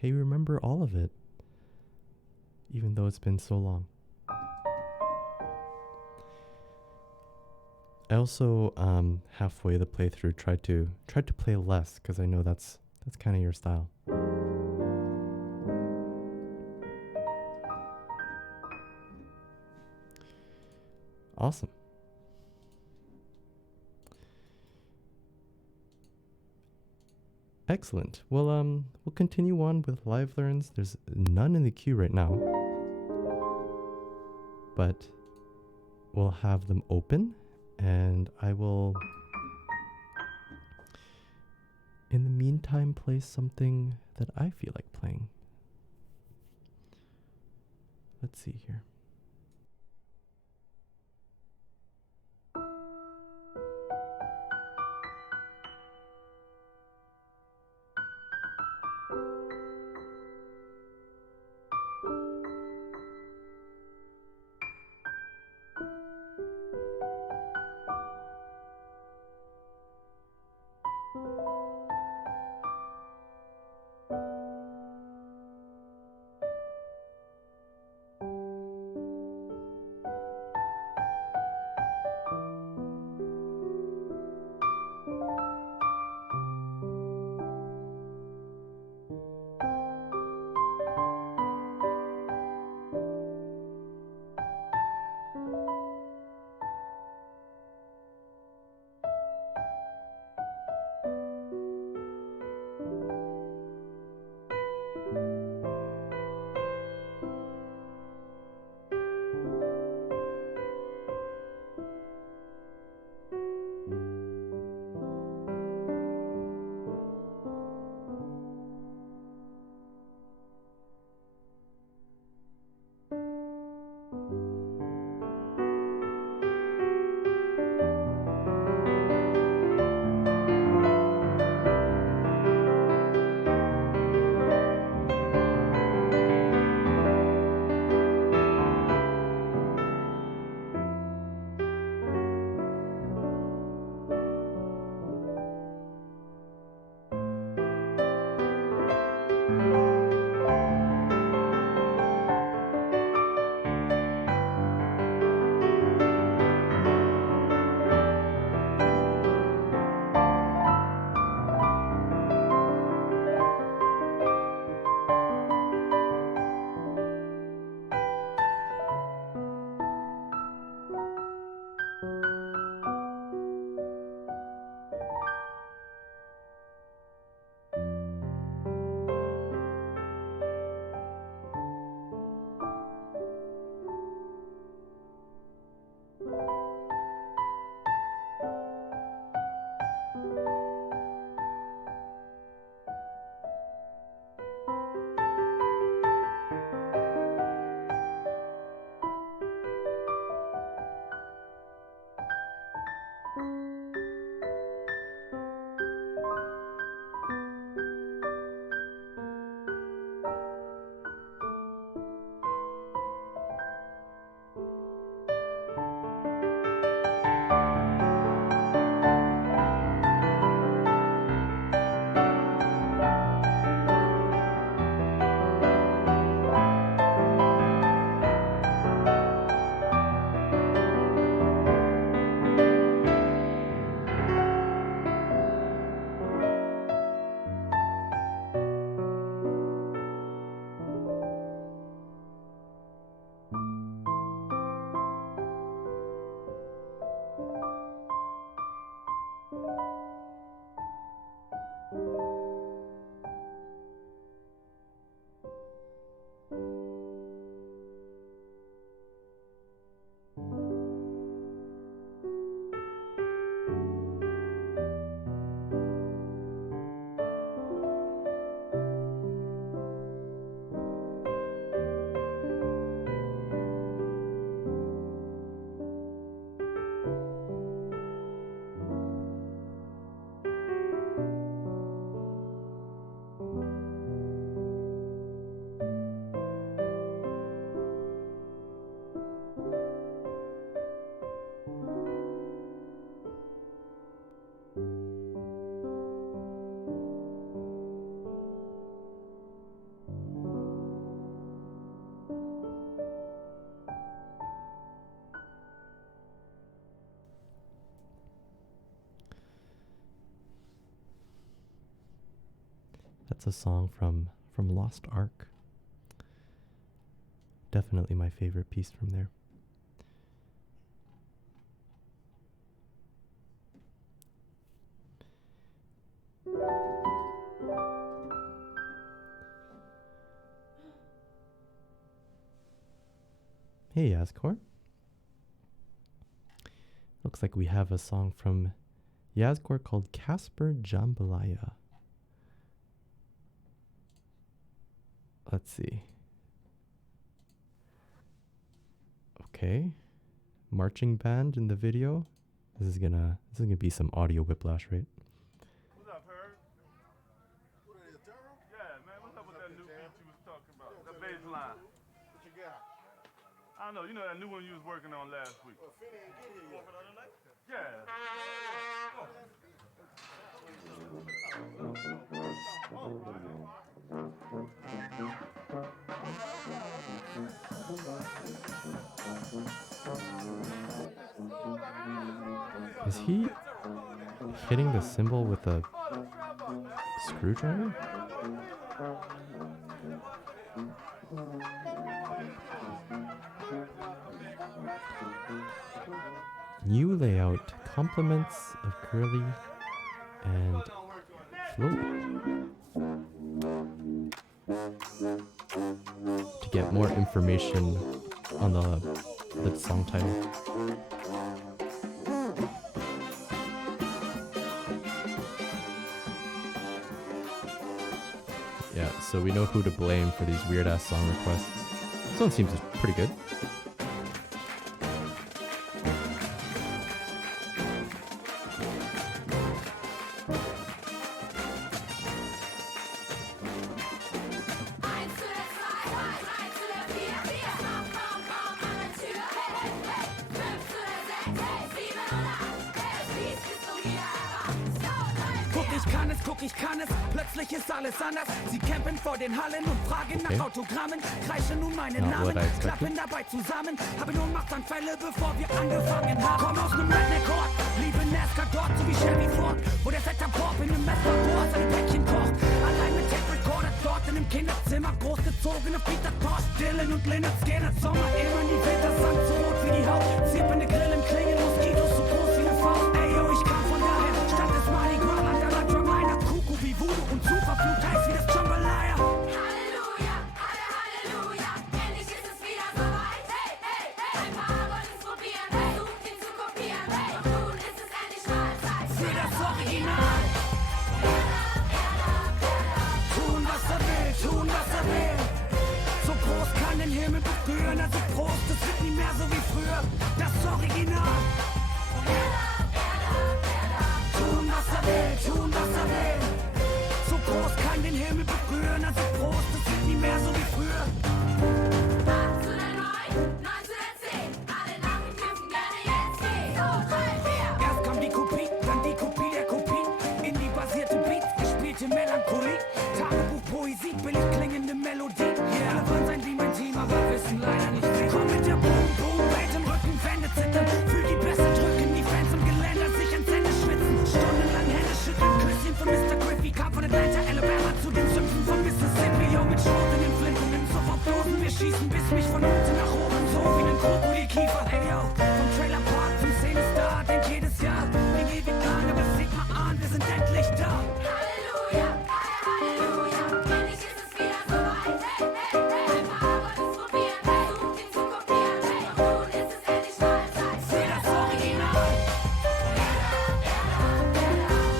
Hey, remember all of it, even though it's been so long. I also halfway the playthrough tried to play less because I know that's kind of your style. Awesome. Excellent. Well, we'll continue on with live learns. There's none in the queue right now, but we'll have them open, and I will, in the meantime, play something that I feel like playing. Let's see here. That's a song from Lost Ark. Definitely my favorite piece from there. Hey, Yazkor. Looks like we have a song from Yazkor called Casper Jambalaya. Let's see. Okay. Marching band in the video. This is gonna be some audio whiplash, right? What's up, Herb? Yeah, man, what's up with that new beat you was talking about? That bass line. What you got? I don't know, you know that new one you was working on last week. Well, Finny ain't get here yet. Yeah. Is he hitting the cymbal with a screwdriver? New layout, compliments of Curly and Flo. To get more information on the song title. Yeah, so we know who to blame for these weird ass song requests. This one seems pretty good. Ich kann es, plötzlich ist alles anders. Sie campen vor den Hallen und fragen nach Autogrammen. Kreischen nun meinen Namen, klappen dabei zusammen. Haben Ohnmachtsanfälle, bevor wir angefangen haben. Komm aus nem Redneck-Ort, liebe NASCAR dort, so wie Chevy Ford. Wo der Fett am Korb in nem Messerrohr seine Päckchen kocht. Allein mit Tape-Recorder dort in dem Kinderzimmer. Großgezogen auf Peter Tosh, Dylan und Lynyrd Skynyrd. Sommer immer in die Wintersand, so rot wie die Haut. Zirpende Grillen klingen, Moskitos so groß wie ne Faust. Ey, yo, ich kam von daher, statt des Mardi Gras, an der Drumliner. Wie Voodoo und Superflut heiß wie das Jambalaya. Halleluja, Halleluja, endlich ist es wieder soweit. Hey, hey, hey, ein paar wollen es probieren, versucht ihn zu kopieren. Hey, und nun ist es endlich Mahlzeit für das Original. Tun, was er will, tun, was er will. So groß kann den Himmel berühren, also Prost, es wird nie mehr so wie früher. Das Original. Tun, was er will, tun, was er will. Groß kann den Himmel berühren, also Prost, es wird nie mehr so wie früher. 8 zu der 9, 9 zu der 10, alle Namen dürfen gerne jetzt gehen. So, 3, 4. Erst kam die Kopie, dann die Kopie der Kopie. Indie-basierte Beats, gespielte Melancholie. Tagebuch, Poesie, billig klingende Melodie. Alle wollen sein wie mein Team, aber wissen leider nicht wie. Komm mit der Boom-Boom, Welt im Rücken, Wände zittern. Fühl die Bässe drücken, die Fans im Geländer sich ans Ende schwitzen. Stundenlang Hände schütteln, Küsschen von Mr. Griffey, kam von Atlanta, Alabama zu den Sümpfen von Mississippi. Yo, mit Schrot in den Flinten, nimm sofort Dosen, wir schießen bis mich von unten nach oben, so wie nen Krokodilkiefer. Ey, yo, vom Trailerpark zum Szenestar, denk jedes Jahr, ging ewig lang, aber seht mal an, wir sind endlich da. Halleluja, Halleluja, endlich ist es wieder soweit. Hey, hey, hey, ein paar wollen es probieren, versucht ihn zu kopieren. Hey, und nun ist es endlich Mahlzeit für das Original.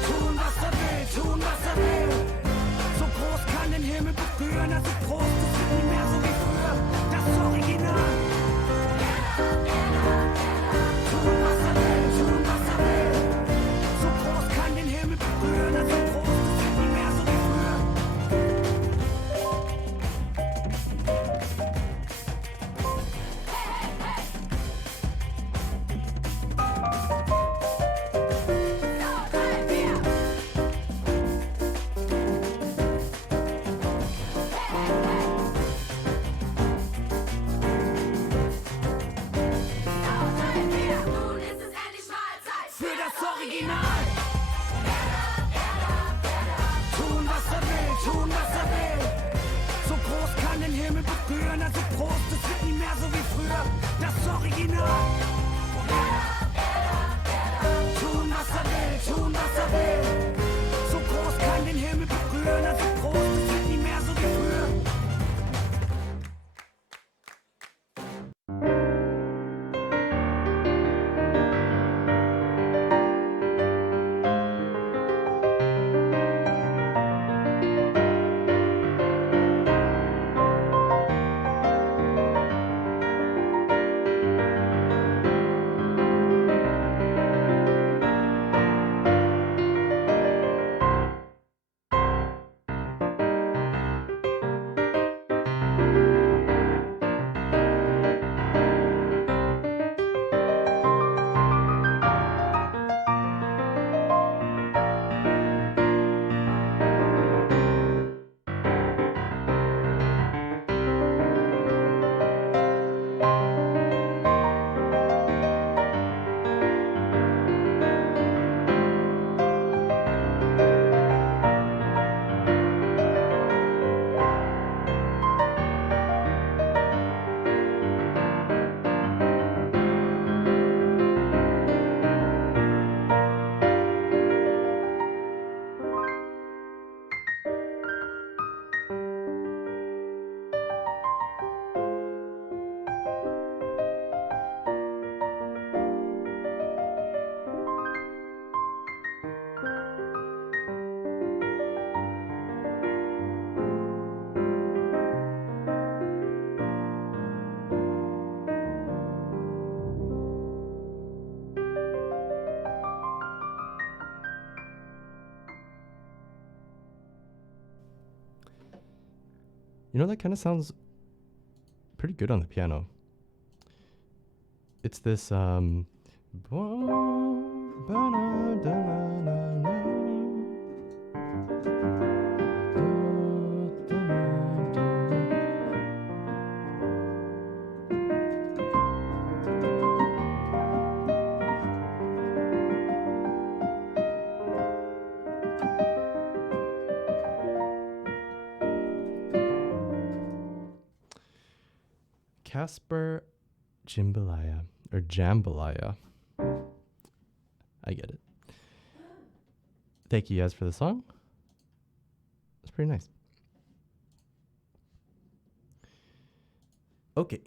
Tun, was er will, tun, was er will. So groß kann den Himmel berühren, also Prost, es wird nie mehr so wie früher. Das Original. Tun, was er will, tun, was er will. So groß kann den Himmel berühren, also Prost, es wird nie mehr so wie früher. Nun ist es endlich Mahlzeit Für das Original. Tun, was er will, tun, Original. Tun, was er will, tun, was er will. So groß kann den Himmel berühren, also groß, es wird nie mehr so wie früher. You know, that kind of sounds pretty good on the piano. It's this Casper Jambalaya or Jambalaya. I get it. Thank you guys for the song. It's pretty nice. Okay.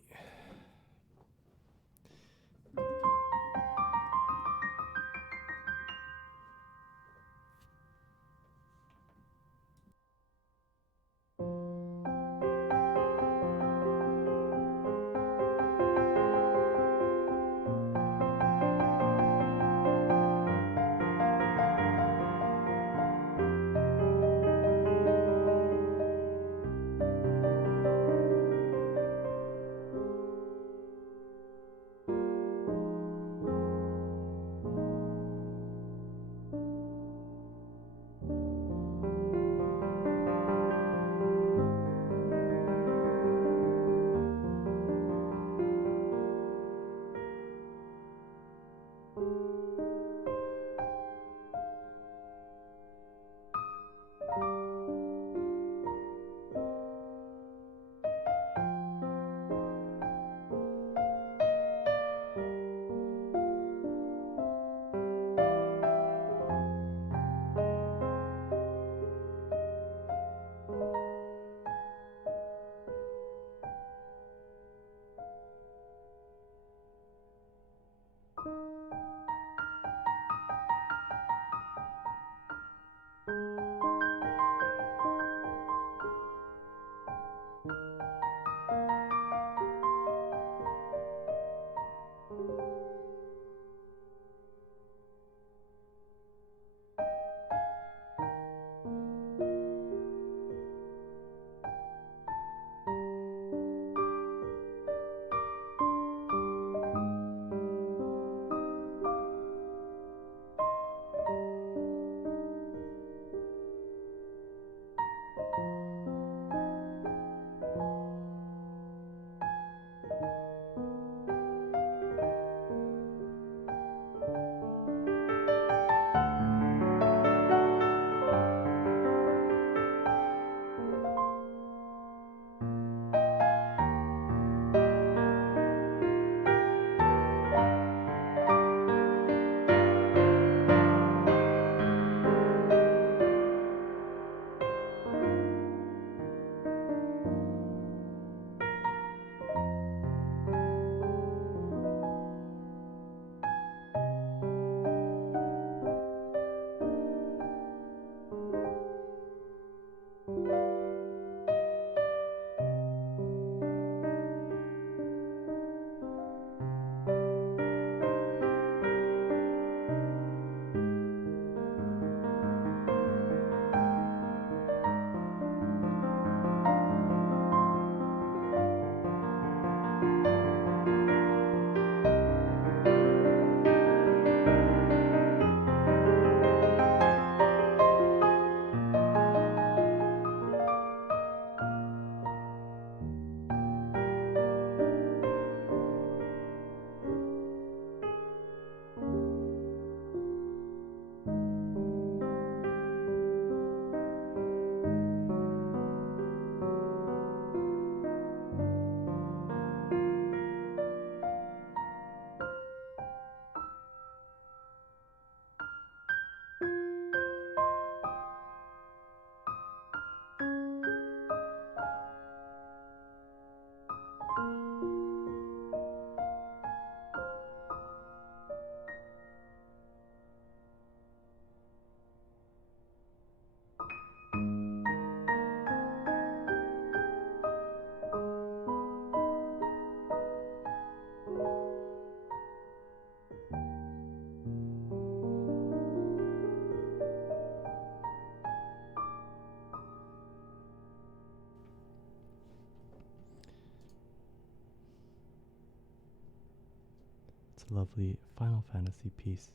lovely Final Fantasy piece.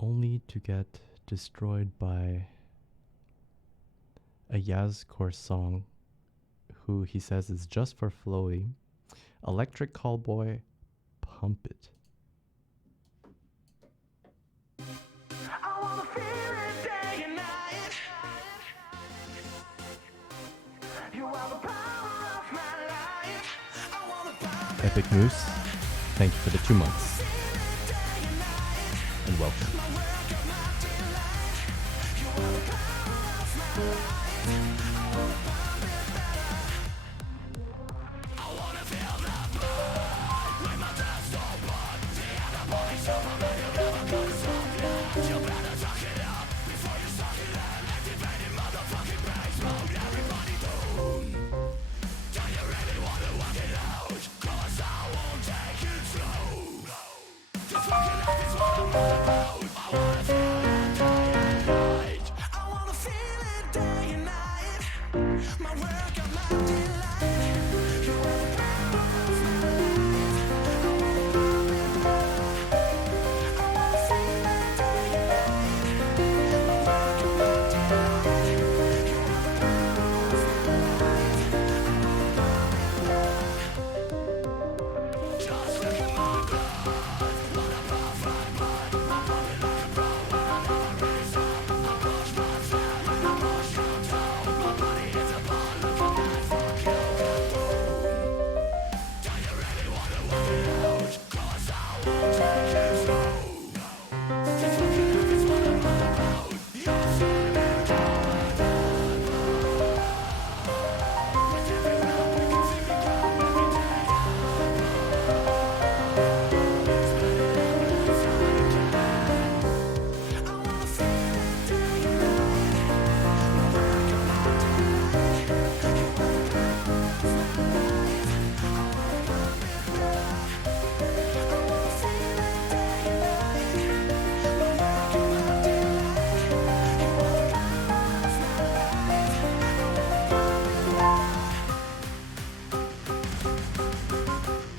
Only to get destroyed by a Yazcore song, who he says is just for Floey. Electric Callboy, Pump It. I wanna feel it day and night. You are the power of my life. I wanna pump Epic Moose, thank you for the 2 months. And welcome. I wanna feel it day and night. My work and my delight. You are the power of my life. I wanna pump it up. I wanna feel it day and night. My work and my delight. You are the power of my life. I wanna pump it up. Just look at my blood. What a perfect mind. I'm pumping like a pro when I never really stop. I push myself and I push control. My body is a ball looking at for kill. Do you really wanna work it out? 'Cause I won't take it slow. This fucking life is what I'm all about. You're swimming down my path. With every round we can see me grow every day. I wanna feel it day and night. My work and my delight. You are the power of my life. I wanna pump it up. I wanna feel it day and night. My work and my delight. You are the power of my life. I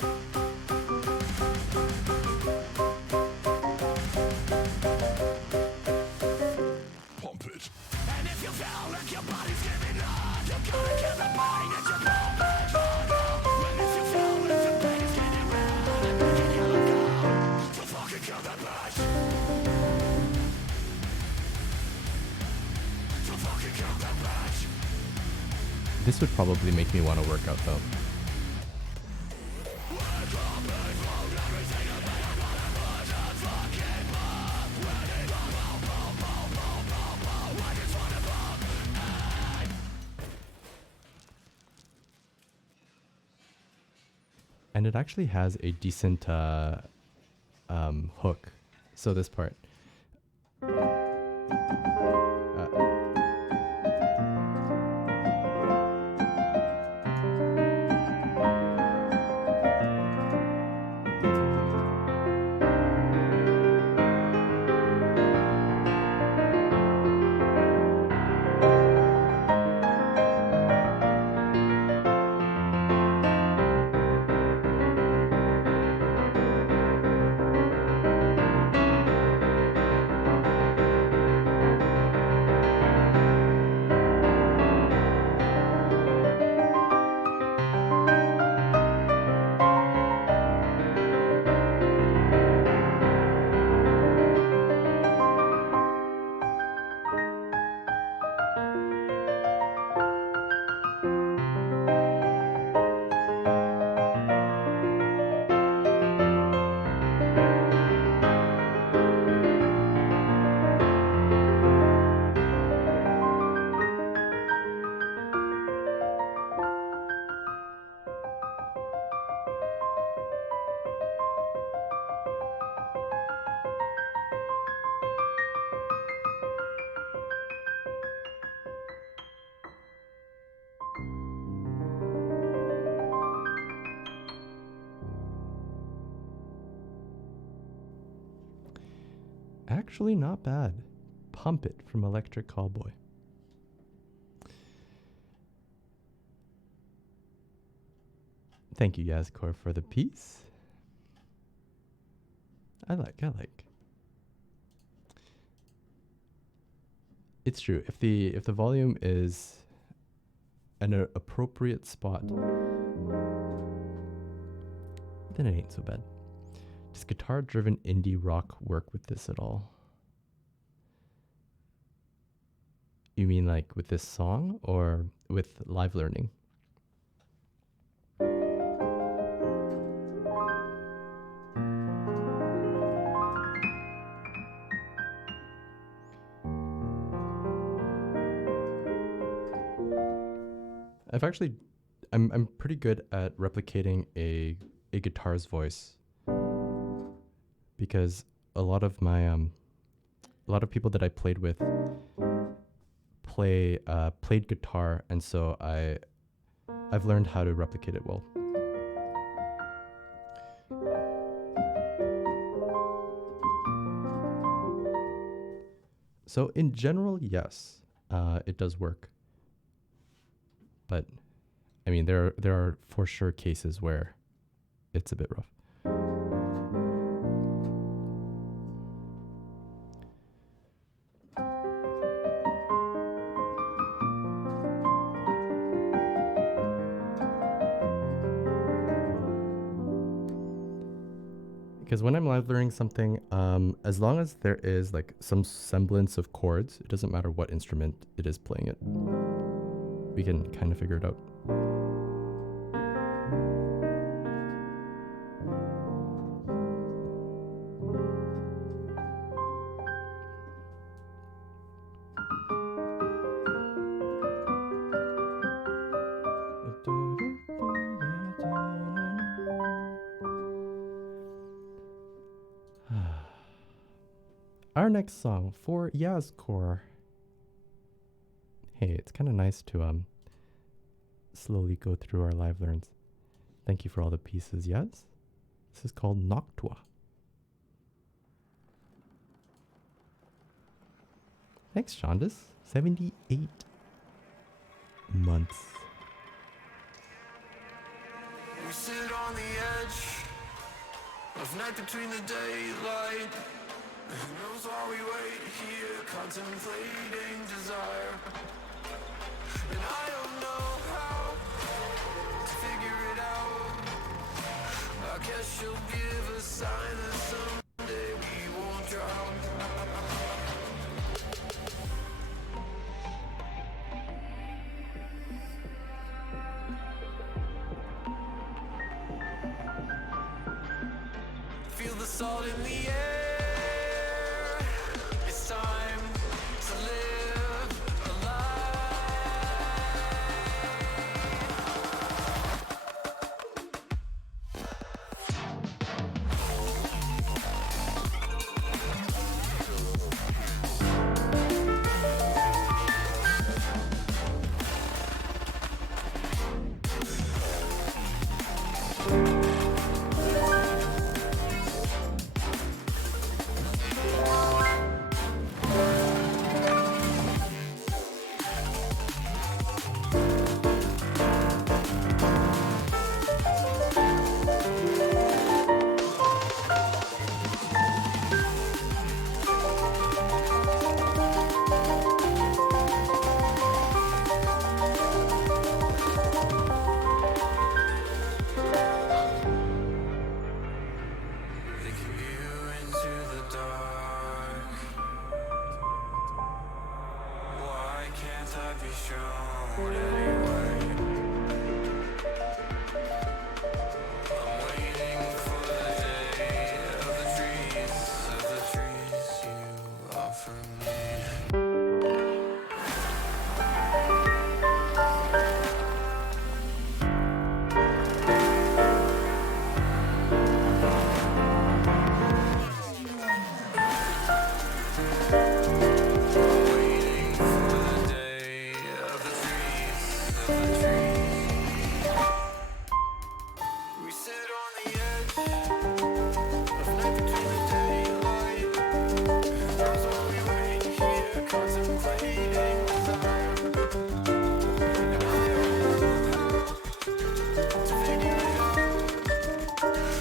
wanna pump it. And if you feel like your body's giving up, you gotta kill the body that you pump it on. And if you feel like the pain is getting real and making you look out, so fucking kill that bitch. So fucking kill that bitch. This would probably make me want to work out though. And it actually has a decent hook. So this part. Actually not bad. Pump It from Electric Callboy. Thank you, Yazkor, for the piece. I like. It's true. If the volume is an appropriate spot, then it ain't so bad. Does guitar-driven indie rock work with this at all? You mean like with this song or with live learning? I'm pretty good at replicating a guitar's voice, because a lot of people that I played with played guitar, and so I've learned how to replicate it well. So in general, yes, it does work. But I mean, there are for sure cases where it's a bit rough. Because when I'm live learning something, as long as there is like some semblance of chords, it doesn't matter what instrument it is playing it. We can kind of figure it out. Our next song for Yazkor. Hey, it's kind of nice to slowly go through our live learns. Thank you for all the pieces, Yaz. This is called Noctua. Thanks, Shondas. 78 months. We sit on the edge of night between the daylight. Who knows while we wait here, contemplating desire. And I don't know how to figure it out. I guess you'll give a sign that someday we won't drown. Feel the salt in the air. It's time to live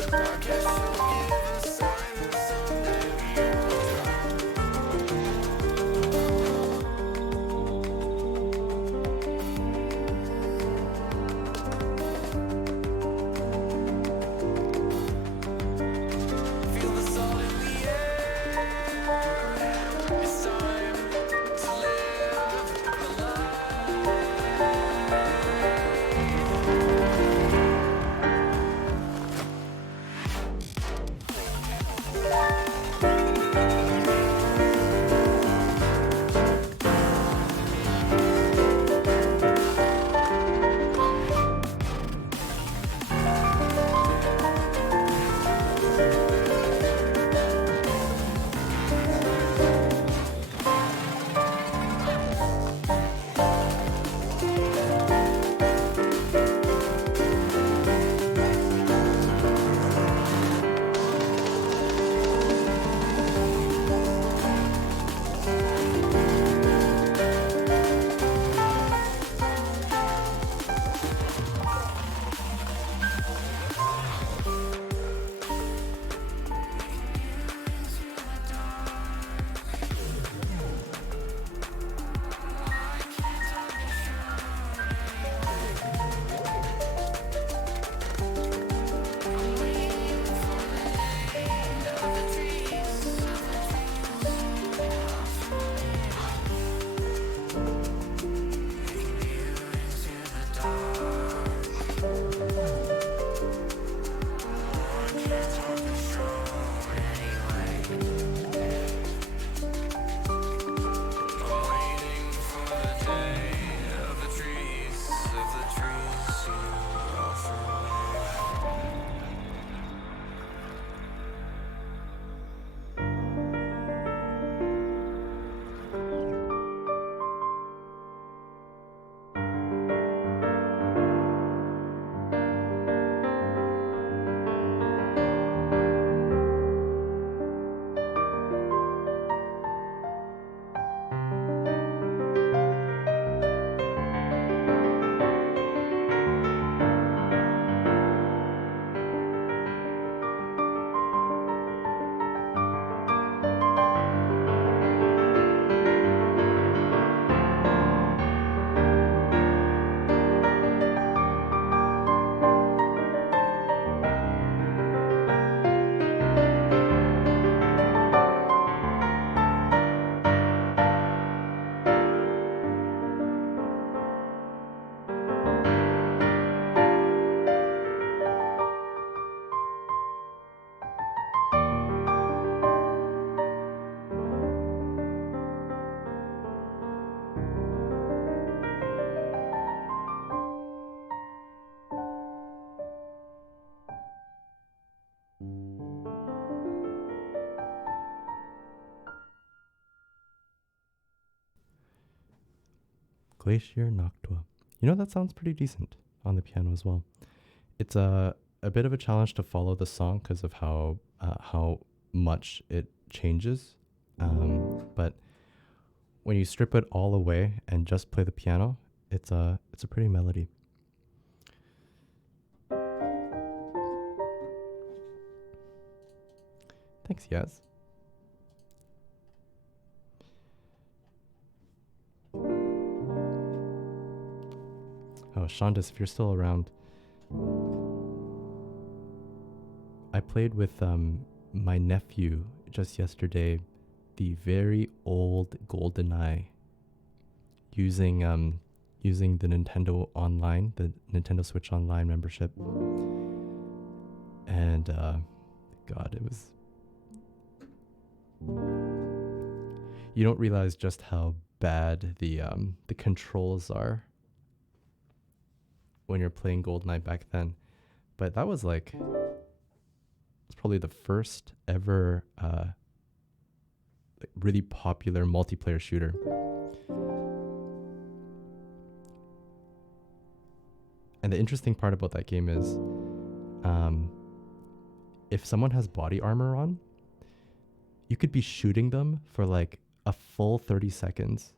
Feel the soul in the air. It's time to live the Glacier Noctua. You know, that sounds pretty decent on the piano as well. It's a bit of a challenge to follow the song because of how much it changes. But when you strip it all away and just play the piano, it's a pretty melody. Thanks, Yaz. Oh, Shondas, if you're still around. I played with my nephew just yesterday the very old GoldenEye using the Nintendo Online, the Nintendo Switch Online membership. And God, it was... You don't realize just how bad the controls are when you're playing GoldenEye back then. But that was like, it's probably the first ever like really popular multiplayer shooter. And the interesting part about that game is, if someone has body armor on, you could be shooting them for like a full 30 seconds,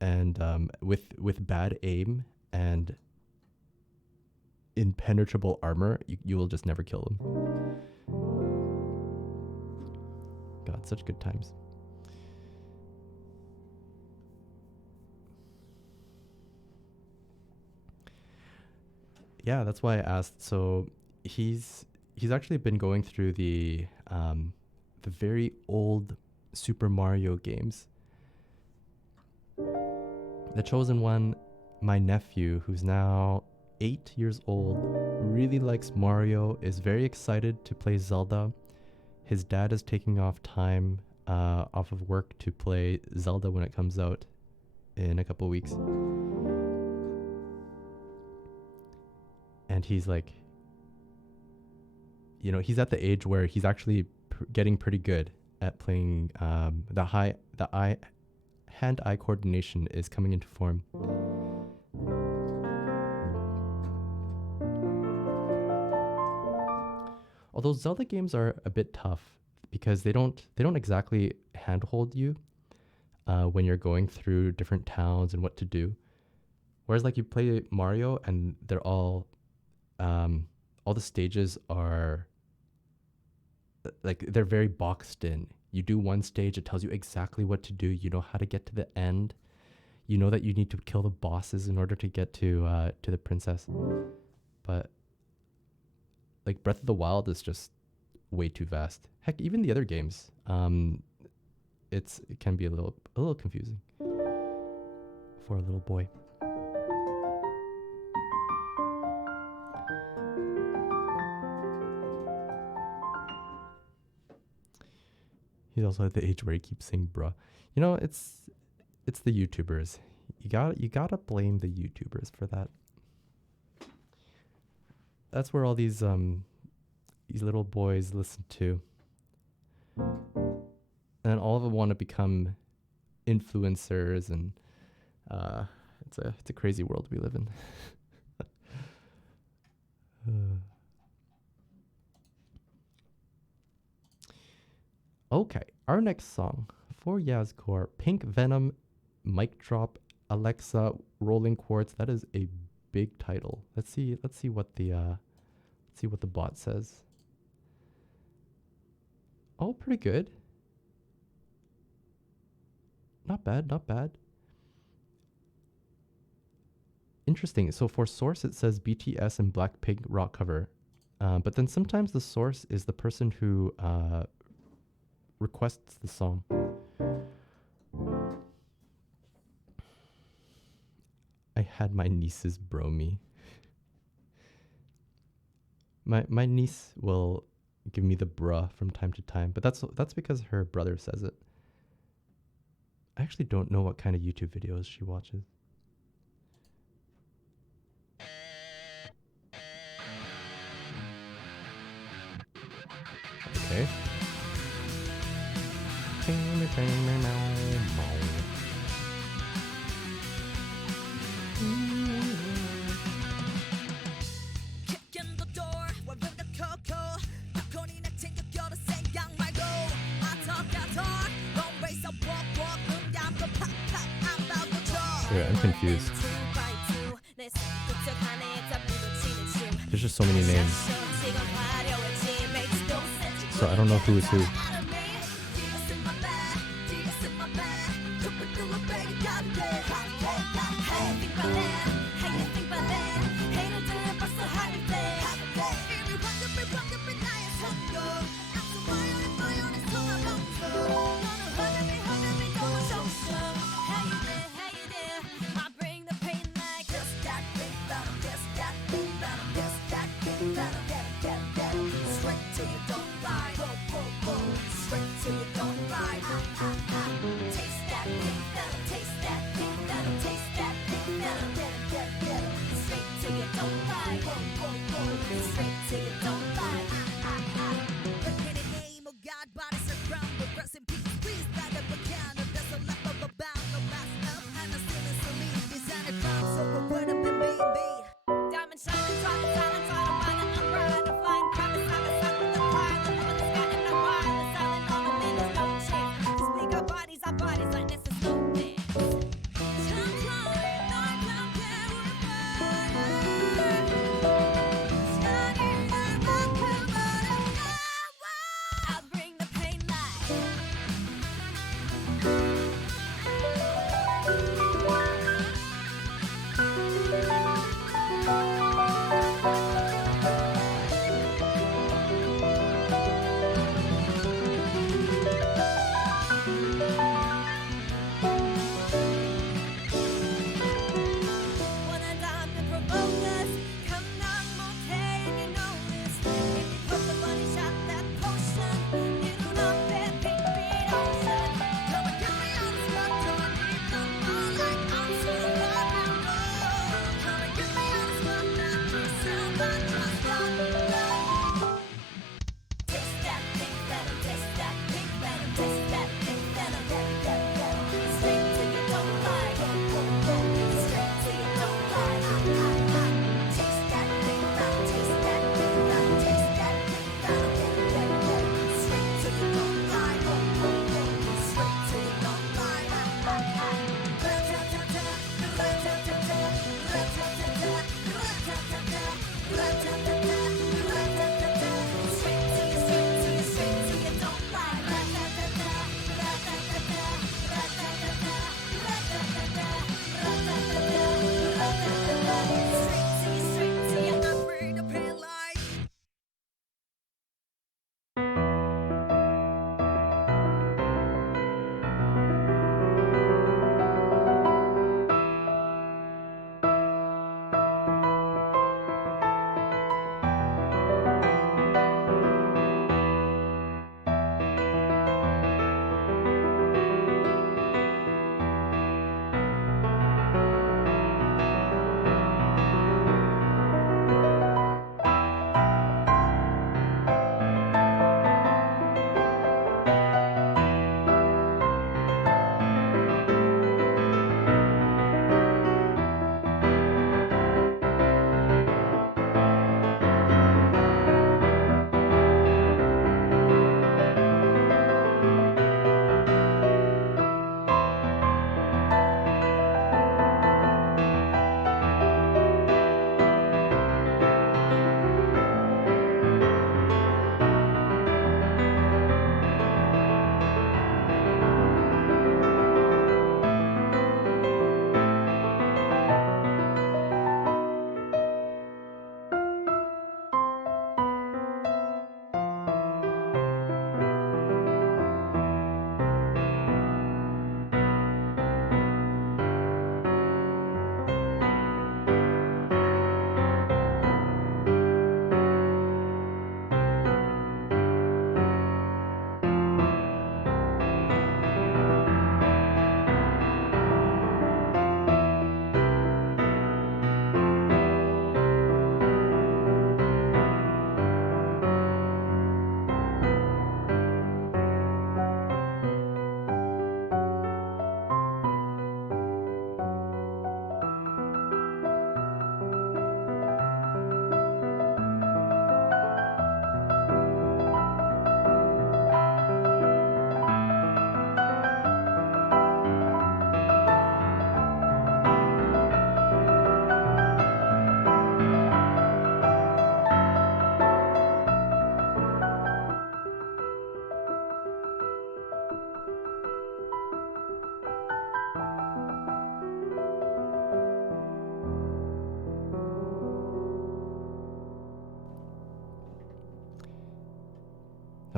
and with bad aim, and impenetrable armor, you will just never kill them. God, such good times. Yeah, that's why I asked. So he's actually been going through the very old Super Mario games. The Chosen One, my nephew, who's now 8 years old, really likes Mario, is very excited to play Zelda. His dad is taking off time off of work to play Zelda when it comes out in a couple weeks. And he's like, you know, he's at the age where he's actually getting pretty good at playing. Hand-eye coordination is coming into form. Although Zelda games are a bit tough because they don't exactly handhold you when you're going through different towns and what to do. Whereas like you play Mario and they're all the stages are like they're very boxed in. You do one stage, it tells you exactly what to do. You know how to get to the end. You know that you need to kill the bosses in order to get to the princess. But like Breath of the Wild is just way too vast. Heck, even the other games, it can be a little confusing for a little boy. He's also at the age where he keeps saying bruh. You know, it's the YouTubers. You gotta blame the YouTubers for that. That's where all these little boys listen to. And all of them want to become influencers, and it's a crazy world we live in. Okay, our next song for Yazcore, Pink Venom, Mic Drop, Alexa, Rolling Quartz. That is a big title. Let's see what the bot says. Oh, pretty good. Not bad, not bad. Interesting. So for source, it says BTS and Blackpink rock cover, but then sometimes the source is the person who requests the song. I had my nieces bro me. My niece will give me the bruh from time to time, but that's because her brother says it. I actually don't know what kind of YouTube videos she watches. Okay. Yeah, I'm confused. There's just so many names. So I don't know who is who.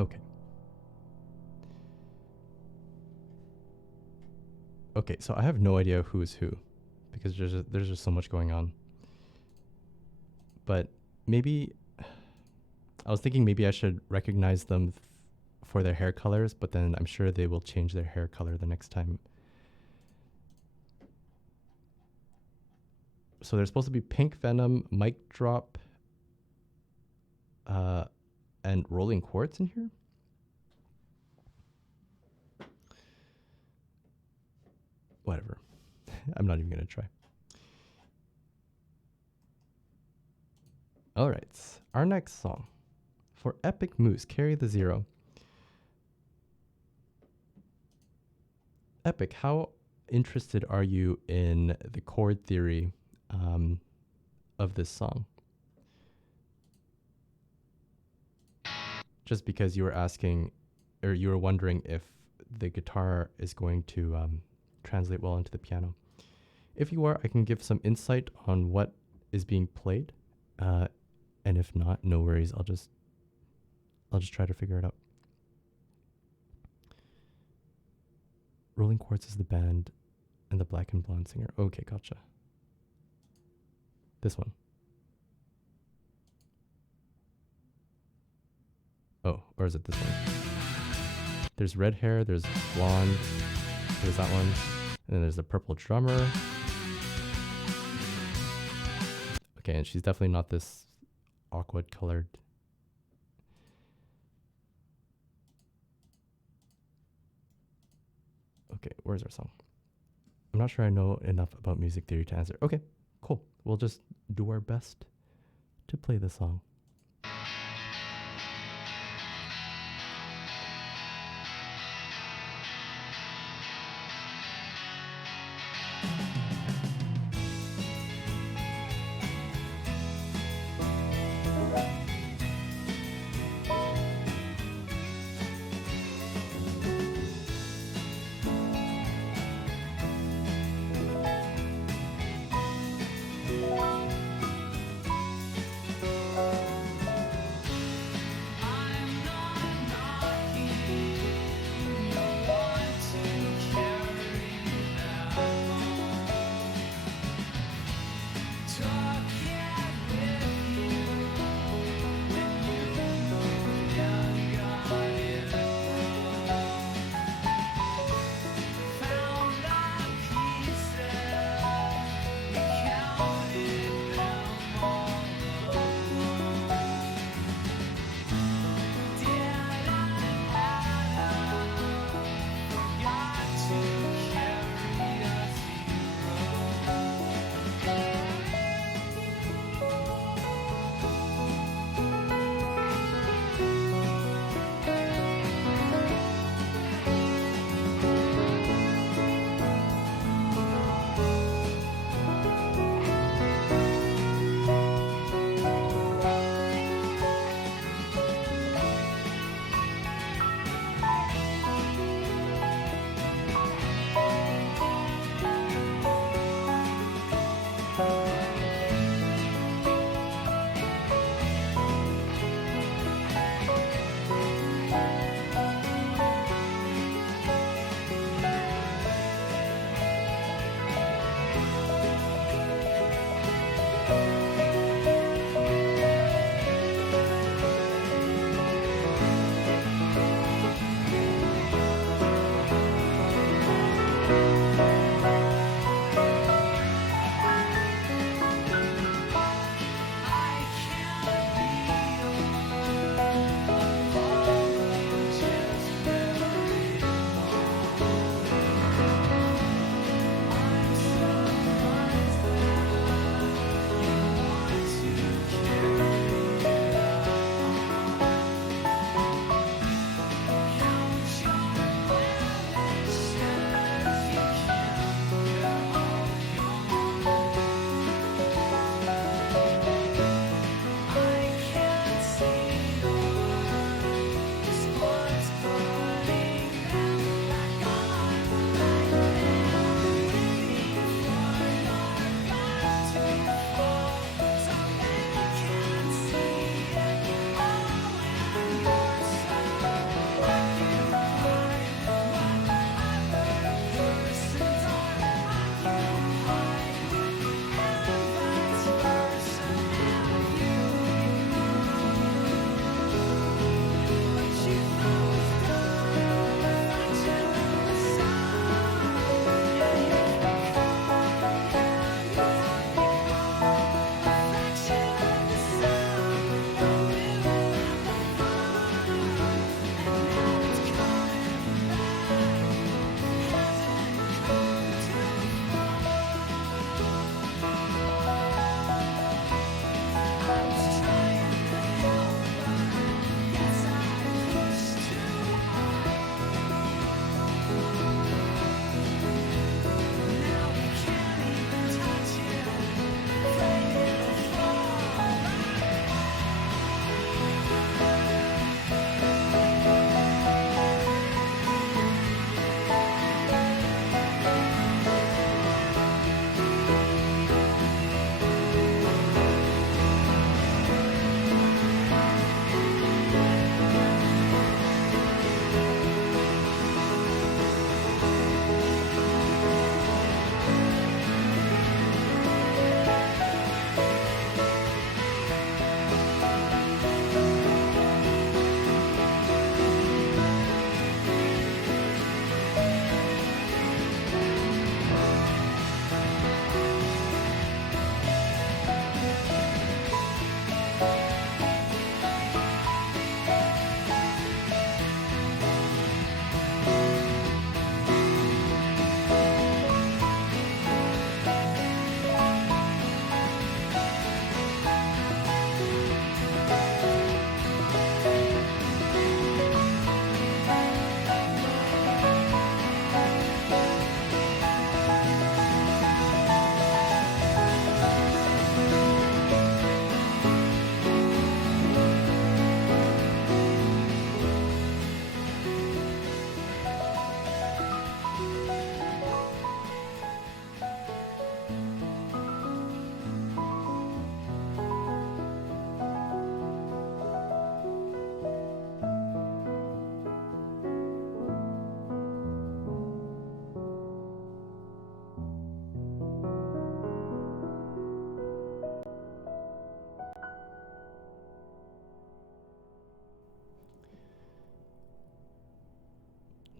Okay. Okay, so I have no idea who is who because there's just so much going on. But maybe I was thinking maybe I should recognize them for their hair colors, but then I'm sure they will change their hair color the next time. So there's supposed to be Pink Venom, Mic Drop, and Rolling Quartz in here. Whatever. I'm not even going to try. All right. Our next song. For Epic Moose, Carry the Zero. Epic, how interested are you in the chord theory of this song? Just because you were asking, or you were wondering if the guitar is going to translate well into the piano. If you are, I can give some insight on what is being played, and if not, no worries. I'll just try to figure it out. Rolling Quartz is the band, and the Black and Blonde singer. Okay, gotcha. This one. Oh, or is it this one? There's red hair, there's blonde, there's that one, and then there's the purple drummer. Okay, and she's definitely not this aqua colored. Okay, where's our song? I'm not sure I know enough about music theory to answer. Okay, cool. We'll just do our best to play the song.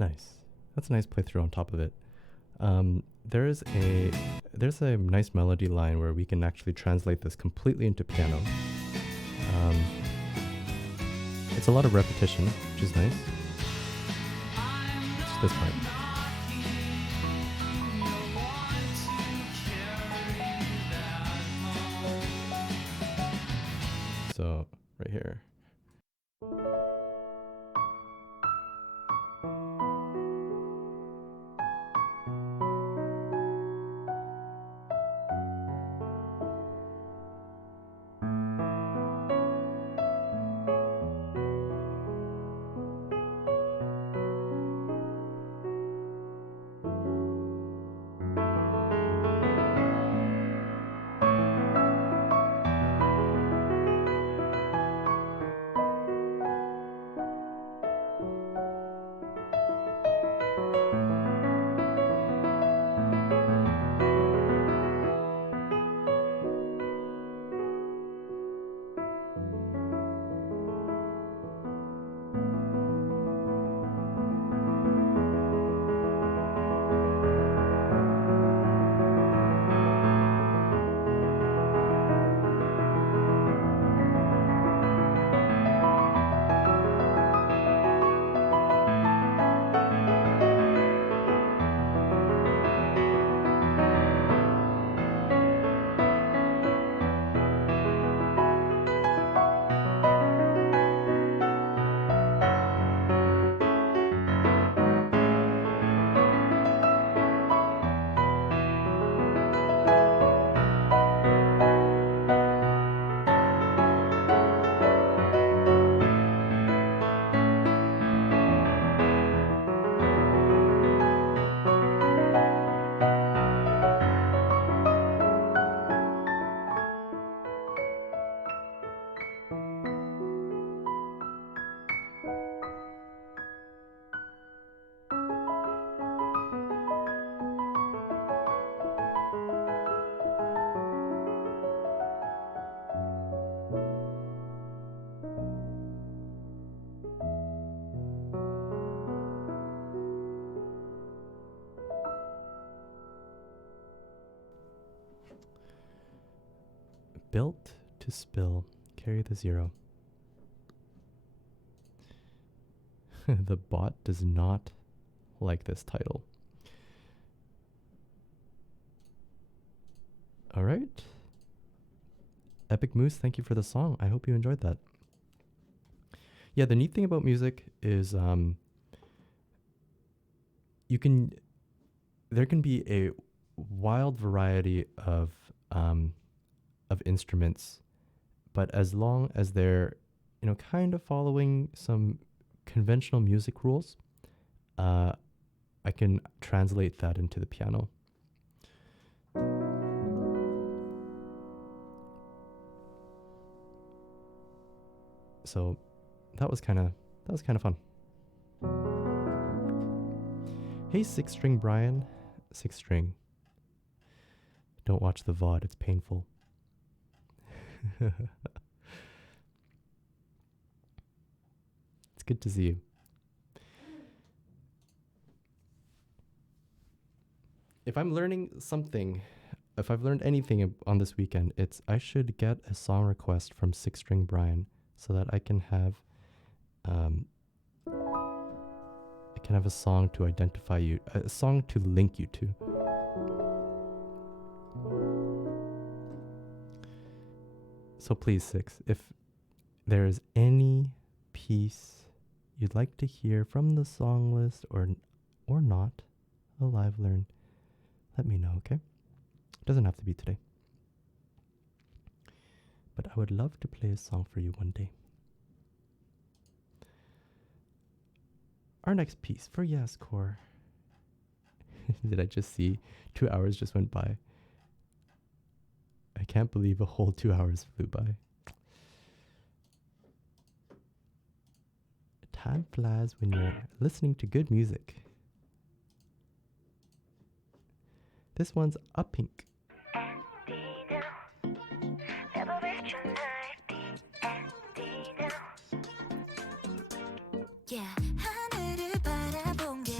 Nice. That's a nice playthrough on top of it. There's a nice melody line where we can actually translate this completely into piano. It's a lot of repetition, which is nice. It's this part. So, right here. Built to spill, carry the 0. The bot does not like this title. All right. Epic Moose, thank you for the song. I hope you enjoyed that. Yeah, the neat thing about music is there can be a wild variety of instruments, but as long as they're, kind of following some conventional music rules, I can translate that into the piano. So that was kind of fun. Hey, 6-string Brian, 6-string. Don't watch the VOD, it's painful. It's good to see you. If I'm learning something, if I've learned anything on this weekend, it's I should get a song request from 6-string Brian so that I can have a song to identify you, a song to link you to. So please, 6, if there is any piece you'd like to hear from the song list or not, a live learn, let me know, okay? It doesn't have to be today. But I would love to play a song for you one day. Our next piece for Yascore. Did I just see 2 hours just went by? I can't believe a whole 2 hours flew by. Time flies when you're listening to good music. This one's a pink. Yeah, 하늘을 바라본 게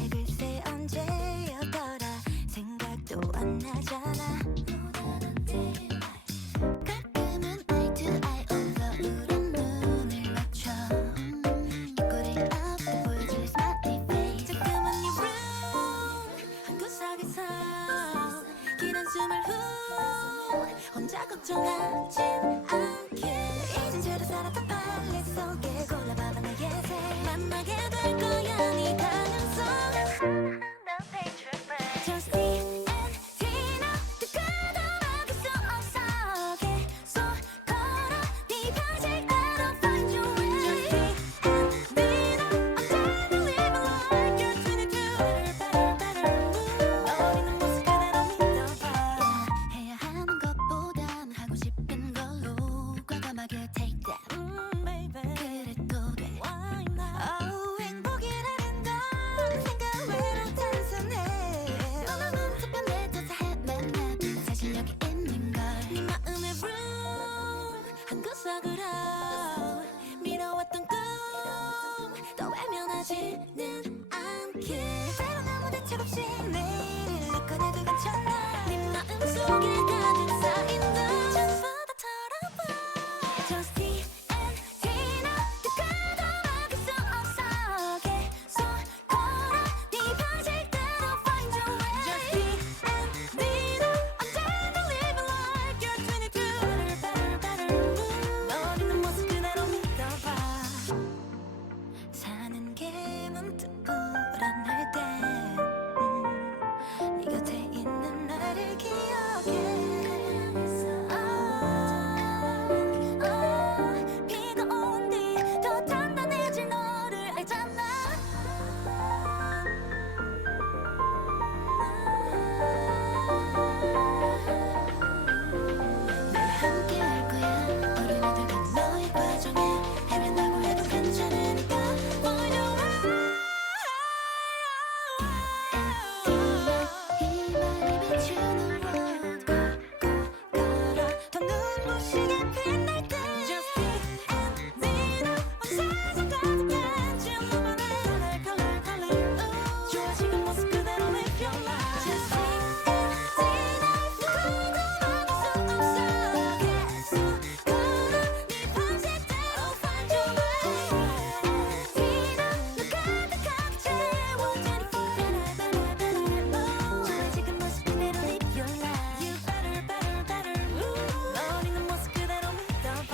지는 않게 때론 아무 대책 없이 내일을 꺼내도 괜찮아 네 마음속에 가득 쌓인 너 전부 다 털어봐 Just TNT 나 끝까지 막을 수 없어 계속 걸어 네 방식대로 find your way Just TNT 나 언제나 living like you're 22 Better 넌 있는 모습 그대로 믿어봐 사는 게 문득 불안할 때 네 곁에 있는 나를 기억해 비가 온 뒤 더 단단해질 너를 알잖아 늘 함께 할 거야 어른이 돼간 너의 과정에 헤맨다고 해도 괜찮으니까 Find a way 희망이 비추는 road 걸어 더 눈부시게 빛날 때 Just TNT 나 온 세상 가득해 너만의 color 좋아지는 모습 그대로 live your life Just TNT 나 누구도 막을 수 없어 계속 걸어 네 방식대로 find your way 티나 너 가득하게 채워 24 좋아지는 모습 그대로 live your life You better 넌 있는 모습 그대로 믿어봐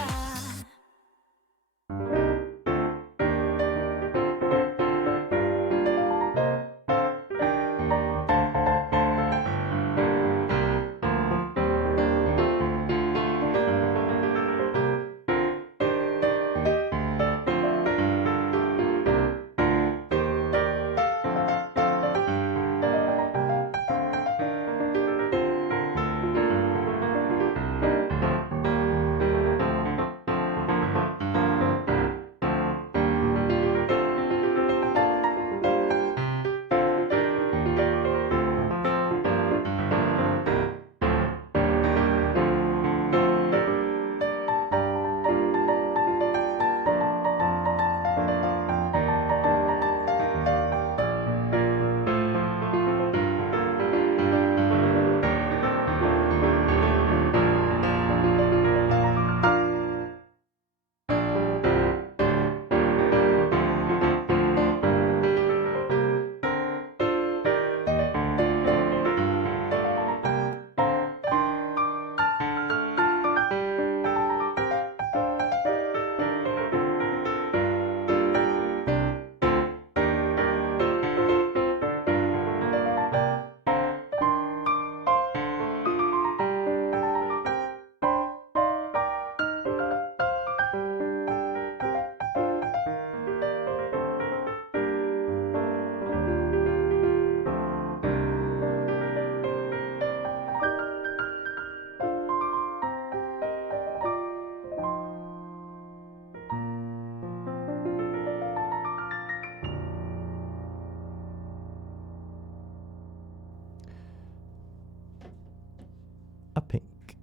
A Pink.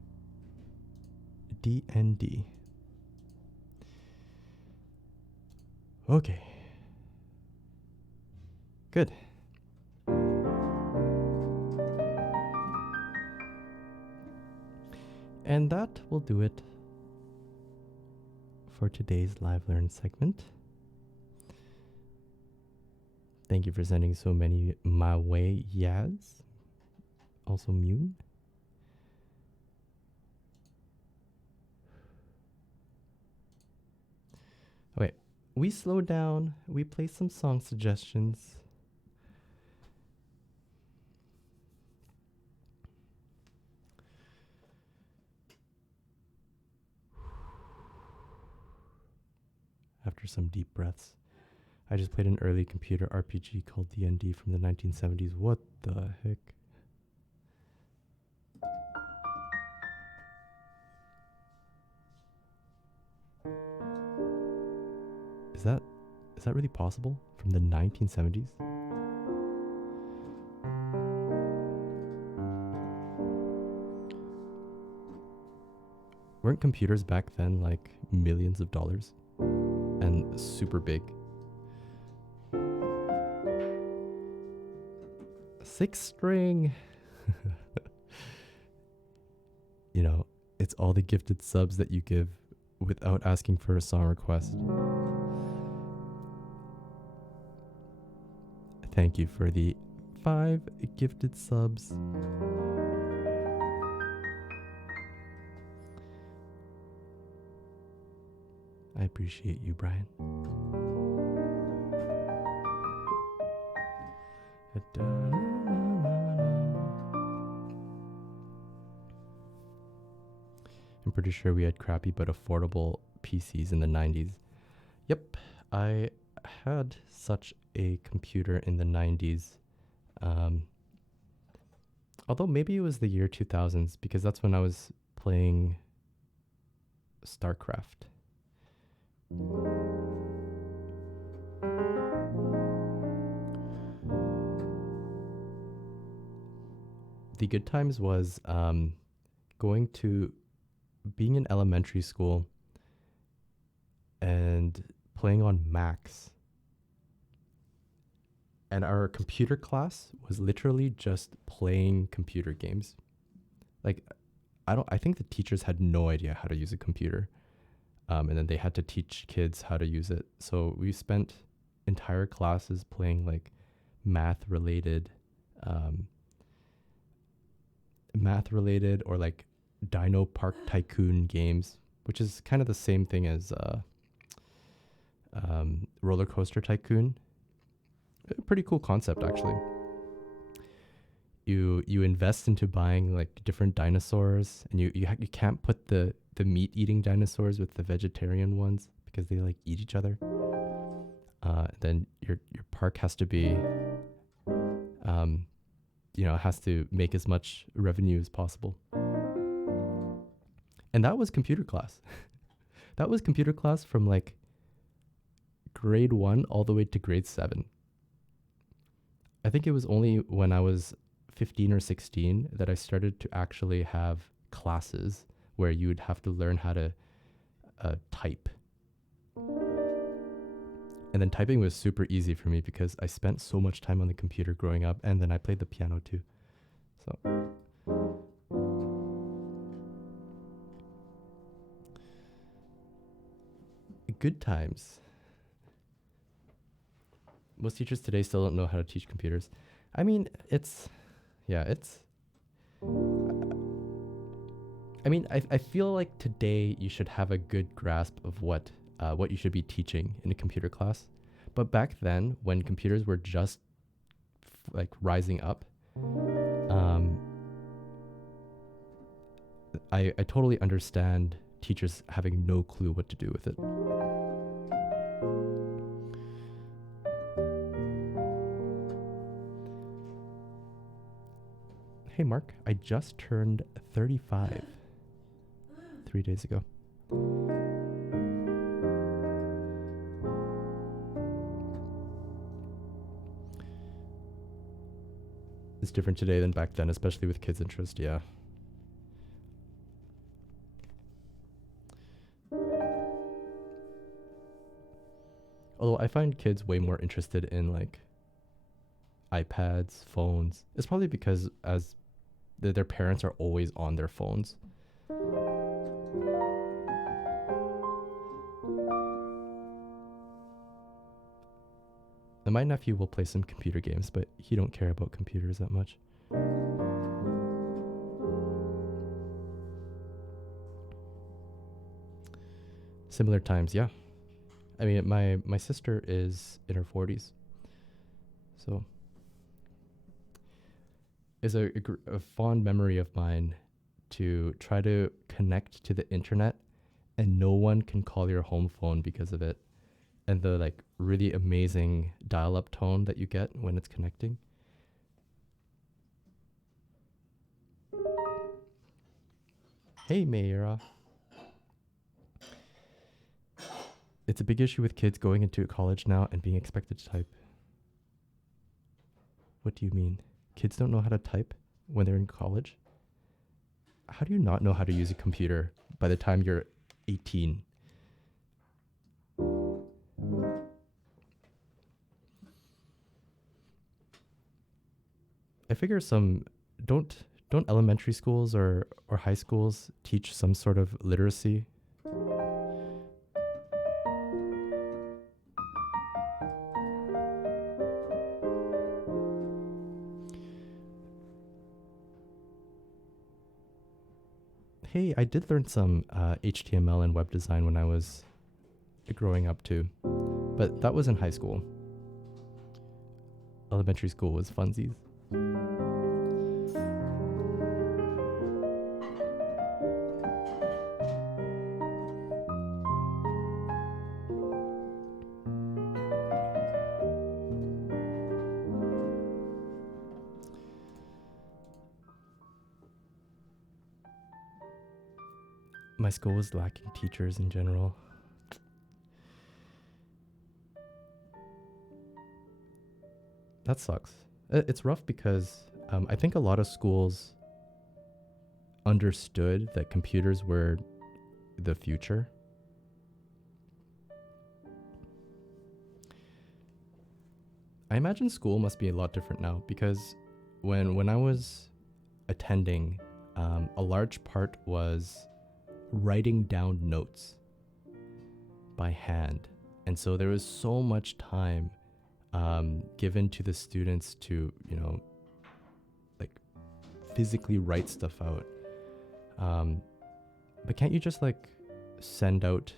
DND. Okay. Good. And that will do it for today's Live Learn segment. Thank you for sending so many my way, Yaz. Also Mune. Okay, we slow down, we play some song suggestions. After some deep breaths. I just played an early computer RPG called D&D from the 1970s. What the heck? Is that really possible? From the 1970s? Weren't computers back then like millions of dollars? And super big? 6 string. You know, it's all the gifted subs that you give without asking for a song request. Thank you for the 5 gifted subs. I appreciate you, Brian. I'm pretty sure we had crappy but affordable PCs in the 90s. Yep, I had such a computer in the 90s. Although maybe it was the year 2000s because that's when I was playing StarCraft. The good times was being in elementary school and playing on Macs. And our computer class was literally just playing computer games. Like, I think the teachers had no idea how to use a computer. And then they had to teach kids how to use it. So we spent entire classes playing like math related or like Dino Park Tycoon games, which is kind of the same thing as Roller Coaster Tycoon. A pretty cool concept, actually. You invest into buying like different dinosaurs, and you can't put the meat eating dinosaurs with the vegetarian ones because they like eat each other. Then your park has to be has to make as much revenue as possible. And that was computer class. That was computer class from like grade 1 all the way to grade 7. I think it was only when I was 15 or 16 that I started to actually have classes where you would have to learn how to type. And then typing was super easy for me because I spent so much time on the computer growing up, and then I played the piano too. So good times. Most teachers today still don't know how to teach computers. I mean, I feel like today you should have a good grasp of what you should be teaching in a computer class. But back then, when computers were just like rising up, I totally understand teachers having no clue what to do with it. Hey Mark, I just turned 35 3 days ago. It's different today than back then, especially with kids' interest, yeah. Although I find kids way more interested in like iPads, phones. It's probably because as their parents are always on their phones. And my nephew will play some computer games, but he don't care about computers that much. Similar times, yeah. I mean, my sister is in her 40s. So it's a fond memory of mine to try to connect to the internet and no one can call your home phone because of it. And the like really amazing dial-up tone that you get when it's connecting. Hey, Mayra. It's a big issue with kids going into college now and being expected to type. What do you mean? Kids don't know how to type when they're in college? How do you not know how to use a computer by the time you're 18? I figure don't elementary schools or high schools teach some sort of literacy? Hey, I did learn some HTML and web design when I was growing up too, but that was in high school. Elementary school was funsies. My school was lacking teachers in general. That sucks. It's rough because I think a lot of schools understood that computers were the future. I imagine school must be a lot different now because when I was attending, a large part was writing down notes by hand. And so there was so much time given to the students to, like physically write stuff out. But can't you just like send out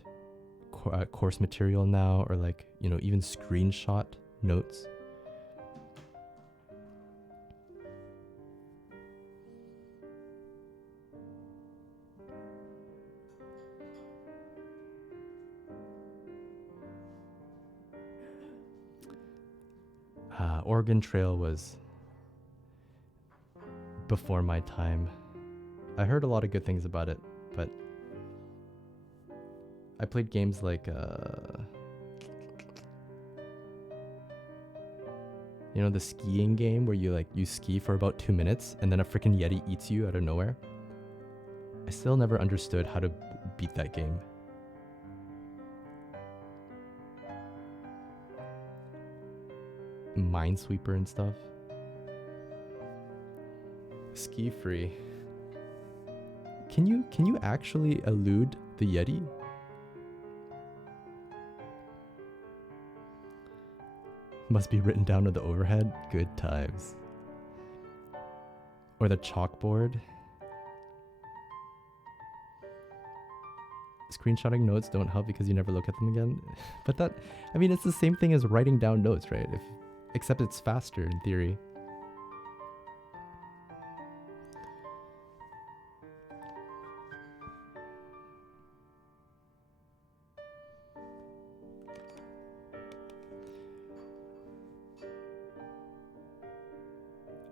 course material now, or like, even screenshot notes? Oregon Trail was before my time. I heard a lot of good things about it, but I played games like the skiing game where you ski for about 2 minutes and then a freaking Yeti eats you out of nowhere. I still never understood how to beat that game. Minesweeper and stuff. Ski free. Can you actually elude the Yeti? Must be written down on the overhead. Good times. Or the chalkboard. Screenshotting notes don't help because you never look at them again. But it's the same thing as writing down notes, right? Except it's faster in theory.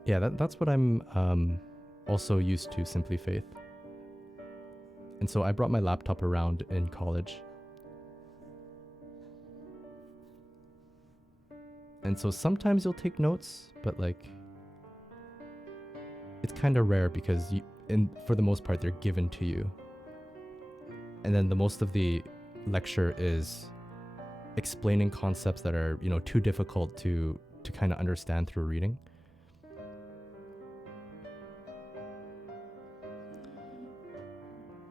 Yeah, that's what I'm also used to, Simply Faith. And so I brought my laptop around in college. And so sometimes you'll take notes, but like it's kind of rare because for the most part they're given to you. And then the most of the lecture is explaining concepts that are, too difficult to kind of understand through reading.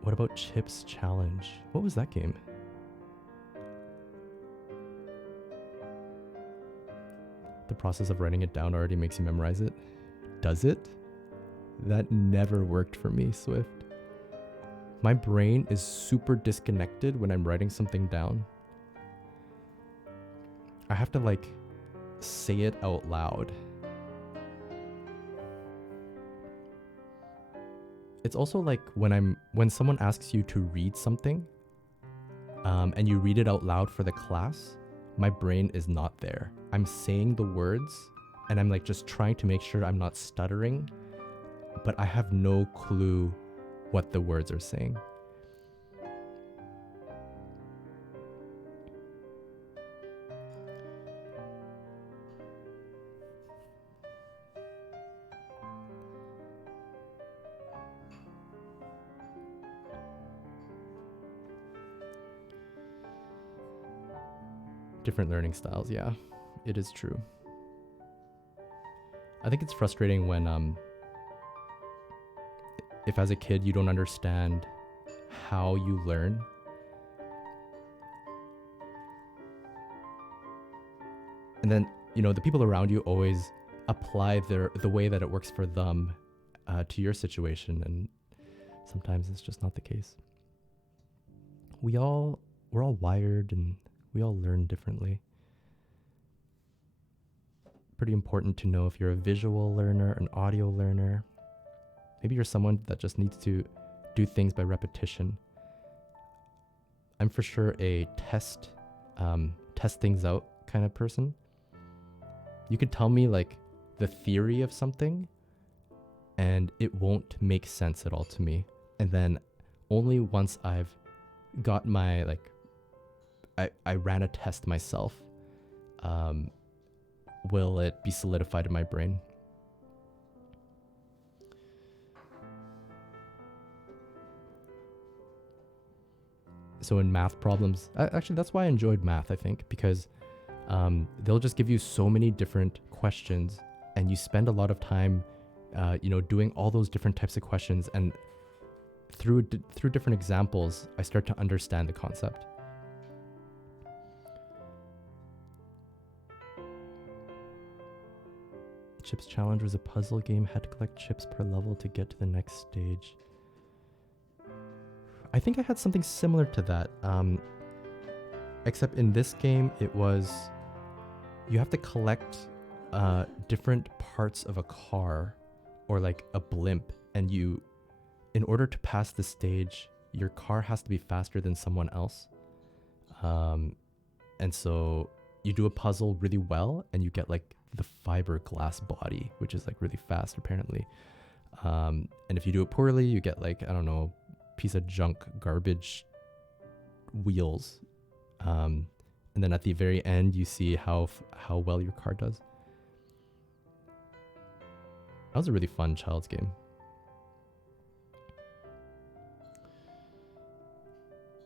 What about Chips Challenge? What was that game? The process of writing it down already makes you memorize it. Does it? That never worked for me, Swift. My brain is super disconnected when I'm writing something down. I have to say it out loud. It's also like when someone asks you to read something, and you read it out loud for the class, my brain is not there. I'm saying the words and I'm just trying to make sure I'm not stuttering, but I have no clue what the words are saying. Different learning styles, yeah, it is true. I think it's frustrating when if as a kid you don't understand how you learn. And then, the people around you always apply the way that it works for them to your situation, and sometimes it's just not the case. We're all wired and we all learn differently. Pretty important to know if you're a visual learner, an audio learner. Maybe you're someone that just needs to do things by repetition. I'm for sure a test things out kind of person. You could tell me like the theory of something and it won't make sense at all to me. And then only once I've got my, like, I ran a test myself, will it be solidified in my brain. So in math problems, actually that's why I enjoyed math, I think, because they'll just give you so many different questions and you spend a lot of time doing all those different types of questions, and through different examples I start to understand the concept. Chips Challenge was a puzzle game, had to collect chips per level to get to the next stage. I think I had something similar to that, except in this game it was you have to collect different parts of a car or like a blimp, and in order to pass the stage your car has to be faster than someone else, and so you do a puzzle really well and you get like the fiberglass body, which is like really fast apparently, and if you do it poorly you get like, I don't know, piece of junk garbage wheels, and then at the very end you see how well your car does. That was a really fun child's game.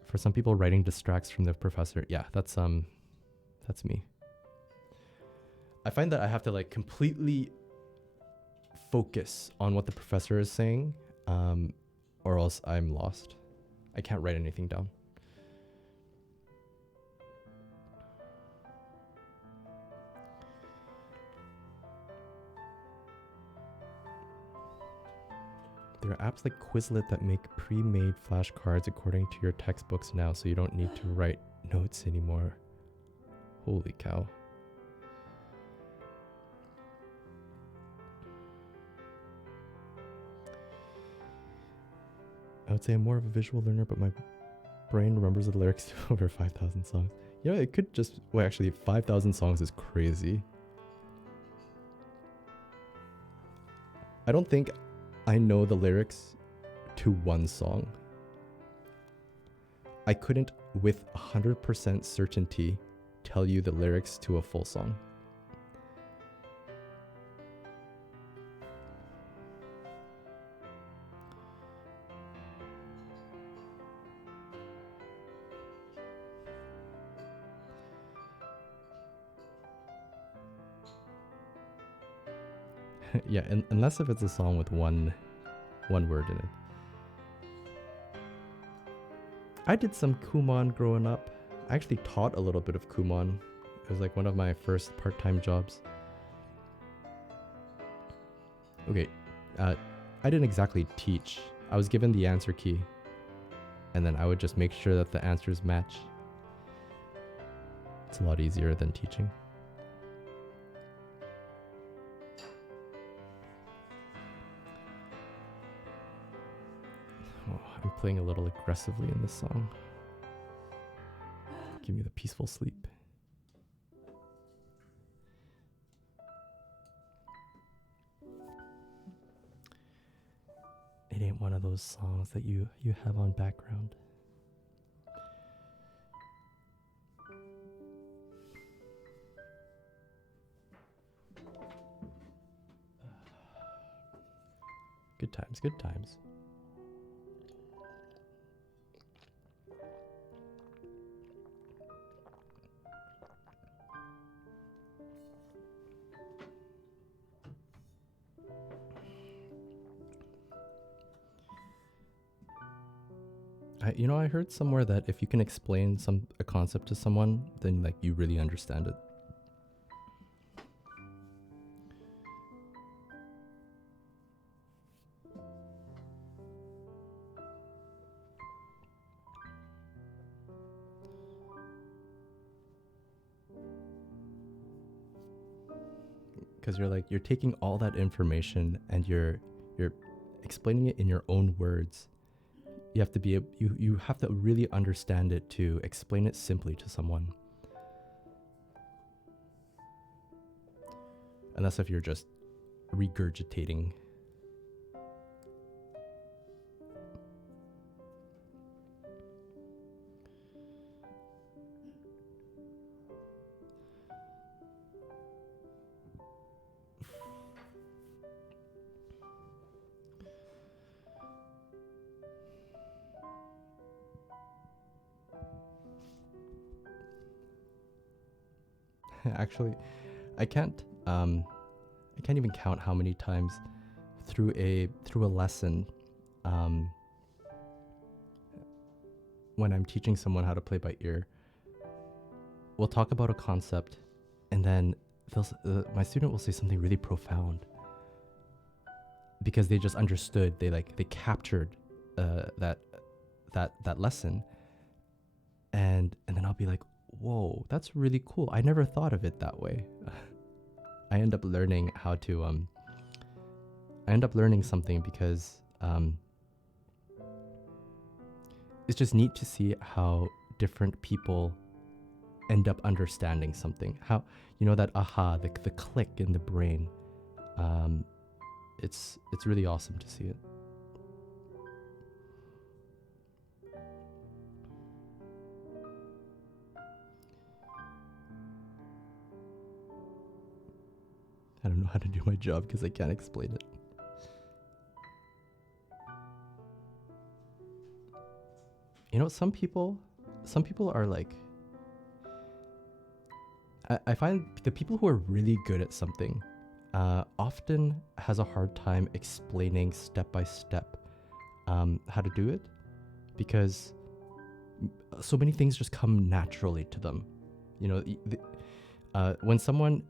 For some people, writing distracts from the professor. Yeah, that's me. I find that I have to like completely focus on what the professor is saying, or else I'm lost. I can't write anything down. There are apps like Quizlet that make pre-made flashcards according to your textbooks now, so you don't need to write notes anymore. Holy cow. I would say I'm more of a visual learner, but my brain remembers the lyrics to over 5,000 songs. It could just... Well, actually, 5,000 songs is crazy. I don't think I know the lyrics to one song. I couldn't, with 100% certainty, tell you the lyrics to a full song. Yeah, unless if it's a song with one word in it. I did some Kumon growing up. I actually taught a little bit of Kumon. It was like one of my first part-time jobs. Okay, I didn't exactly teach. I was given the answer key, and then I would just make sure that the answers match. It's a lot easier than teaching. I'm playing a little aggressively in this song. Give me the peaceful sleep. It ain't one of those songs that you have on background. Good times, good times. I heard somewhere that if you can explain a concept to someone, then like you really understand it. Because you're taking all that information and you're explaining it in your own words. You have to you have to really understand it to explain it simply to someone. Unless if you're just regurgitating. Actually, I can't even count how many times through a lesson, when I'm teaching someone how to play by ear, we'll talk about a concept, and then my student will say something really profound because they just understood. They captured that lesson, and then I'll be like, whoa, that's really cool. I never thought of it that way. I end up learning how to I end up learning something because it's just neat to see how different people end up understanding something. How, that aha, the click in the brain. It's really awesome to see it. I don't know how to do my job because I can't explain it. Some people are like, I find the people who are really good at something often has a hard time explaining step by step how to do it, because so many things just come naturally to them. When someone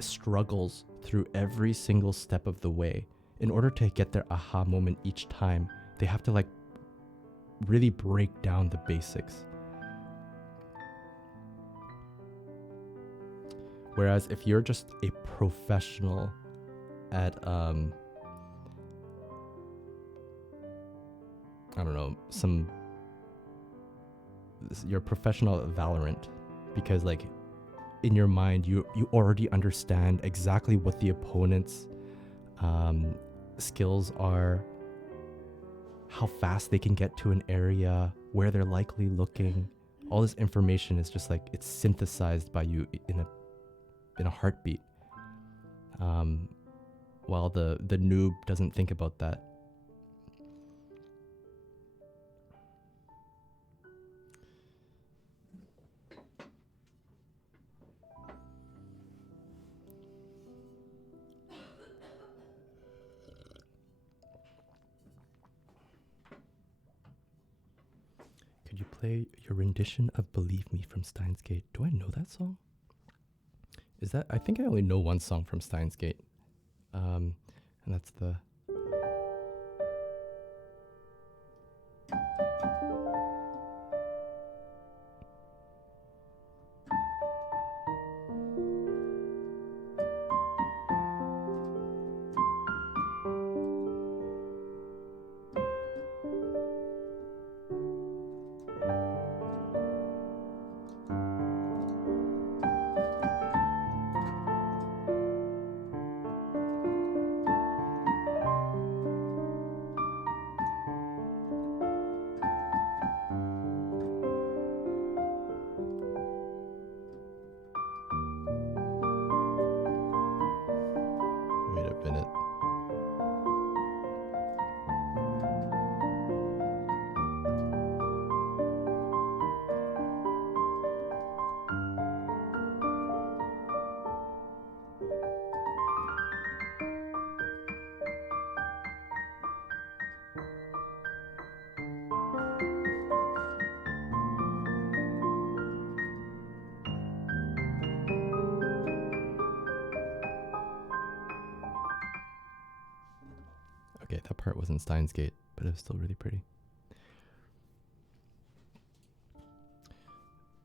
struggles through every single step of the way, in order to get their aha moment each time, they have to really break down the basics. Whereas if you're just a professional at you're a professional at Valorant, because in your mind you already understand exactly what the opponent's skills are, how fast they can get to an area, where they're likely looking. All this information is just it's synthesized by you in a heartbeat, while the noob doesn't think about that. Could you play your rendition of Believe Me from Steins Gate? Do I know that song? I think I only know one song from Steins Gate. And that's the... Wait a minute. Okay, that part wasn't Steins Gate, but it was still really pretty.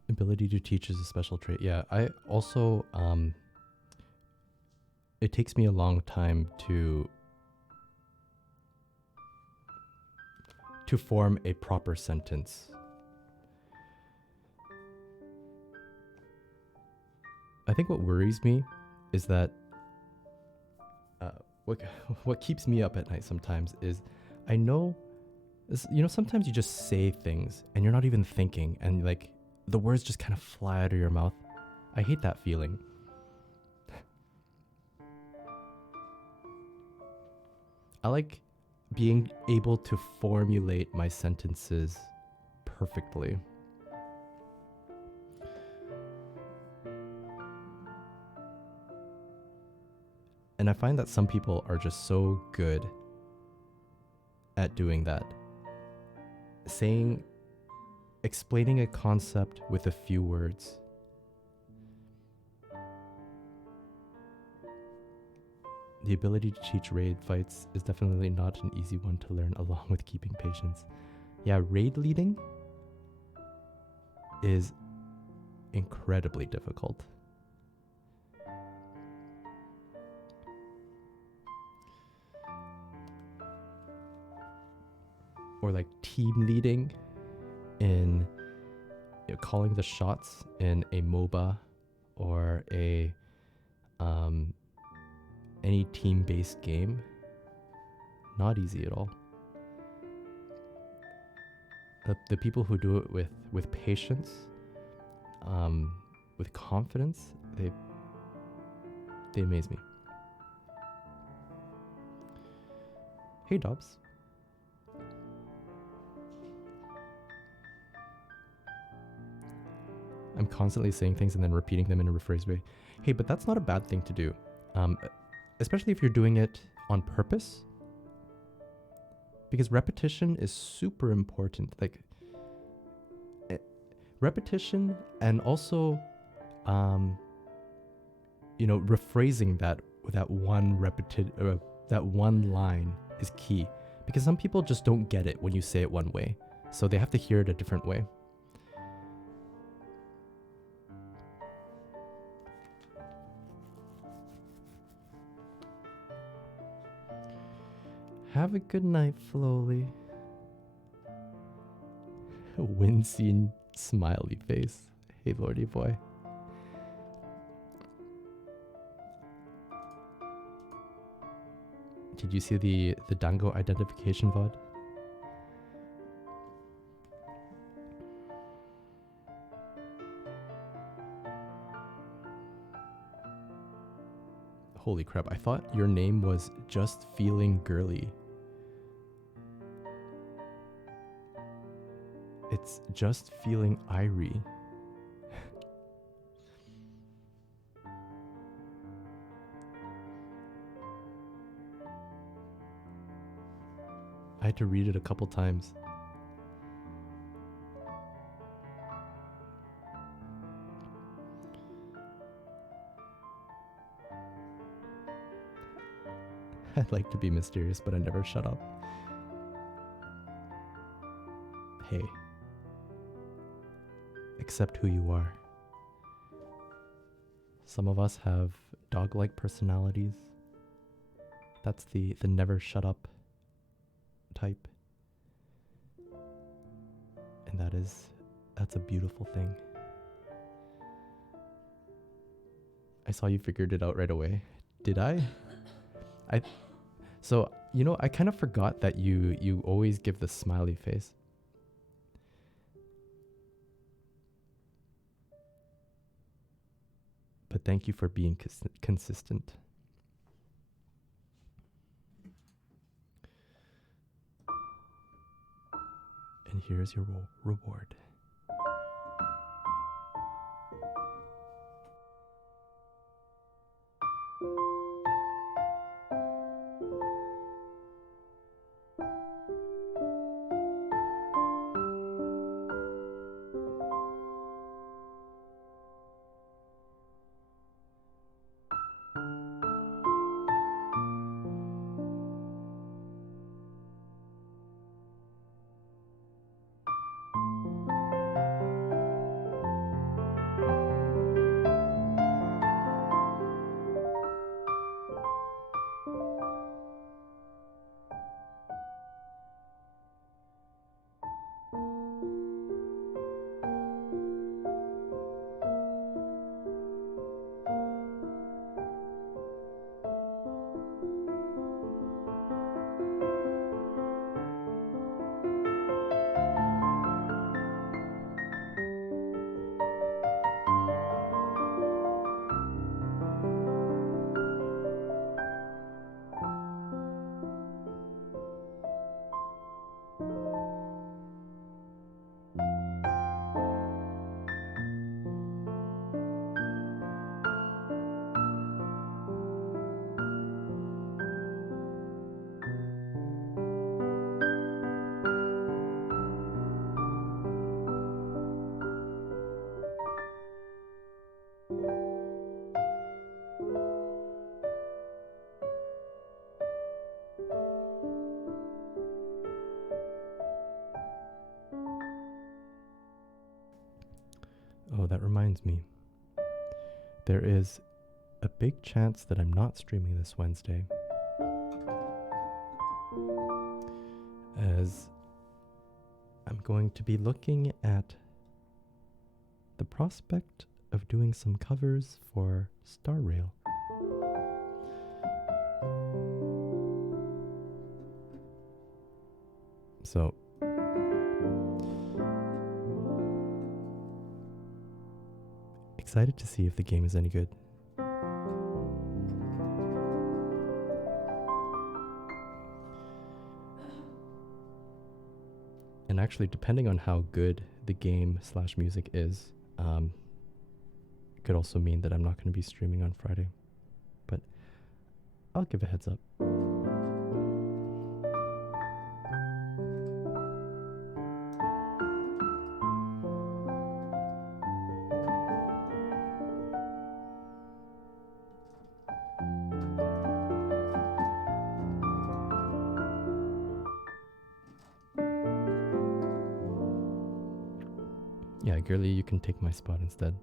Ability to teach is a special trait. Yeah, I also, it takes me a long time to form a proper sentence. I think what worries me is that what keeps me up at night sometimes is I know, sometimes you just say things and you're not even thinking, and like the words just kind of fly out of your mouth. I hate that feeling. I like being able to formulate my sentences perfectly. And I find that some people are just so good at doing that. Explaining a concept with a few words. The ability to teach raid fights is definitely not an easy one to learn, along with keeping patience. Yeah, raid leading is incredibly difficult. Or like team leading in calling the shots in a MOBA or a any team-based game. Not easy at all. The people who do it with patience, with confidence, they amaze me. Hey Dobbs. I'm constantly saying things and then repeating them in a rephrased way. Hey, but that's not a bad thing to do. Especially if you're doing it on purpose. Because repetition is super important. Like, repetition and also, rephrasing that one line is key. Because some people just don't get it when you say it one way. So they have to hear it a different way. Have a good night, Flowly. Wincing smiley face. Hey, Lordy boy. Did you see the Dango identification VOD? Holy crap, I thought your name was Just Feeling Girly. It's Just Feeling Irie. I had to read it a couple times. I'd like to be mysterious, but I never shut up. Hey. Accept who you are. Some of us have dog-like personalities. That's the never shut up type. And that's a beautiful thing. I saw you figured it out right away. Did I? So, I kind of forgot that you always give the smiley face. But thank you for being consistent. And here's your reward. reminds me, there is a big chance that I'm not streaming this Wednesday, as I'm going to be looking at the prospect of doing some covers for Star Rail. So excited to see if the game is any good. And actually, depending on how good the game / music is, could also mean that I'm not going to be streaming on Friday. But I'll give a heads up. Yeah, Girly, you can take my spot instead.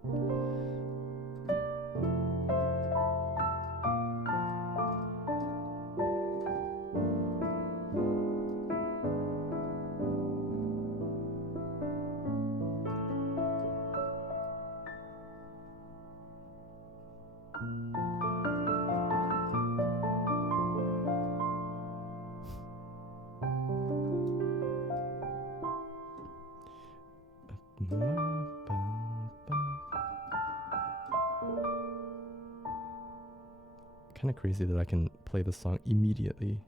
Kind of crazy that I can play the song immediately.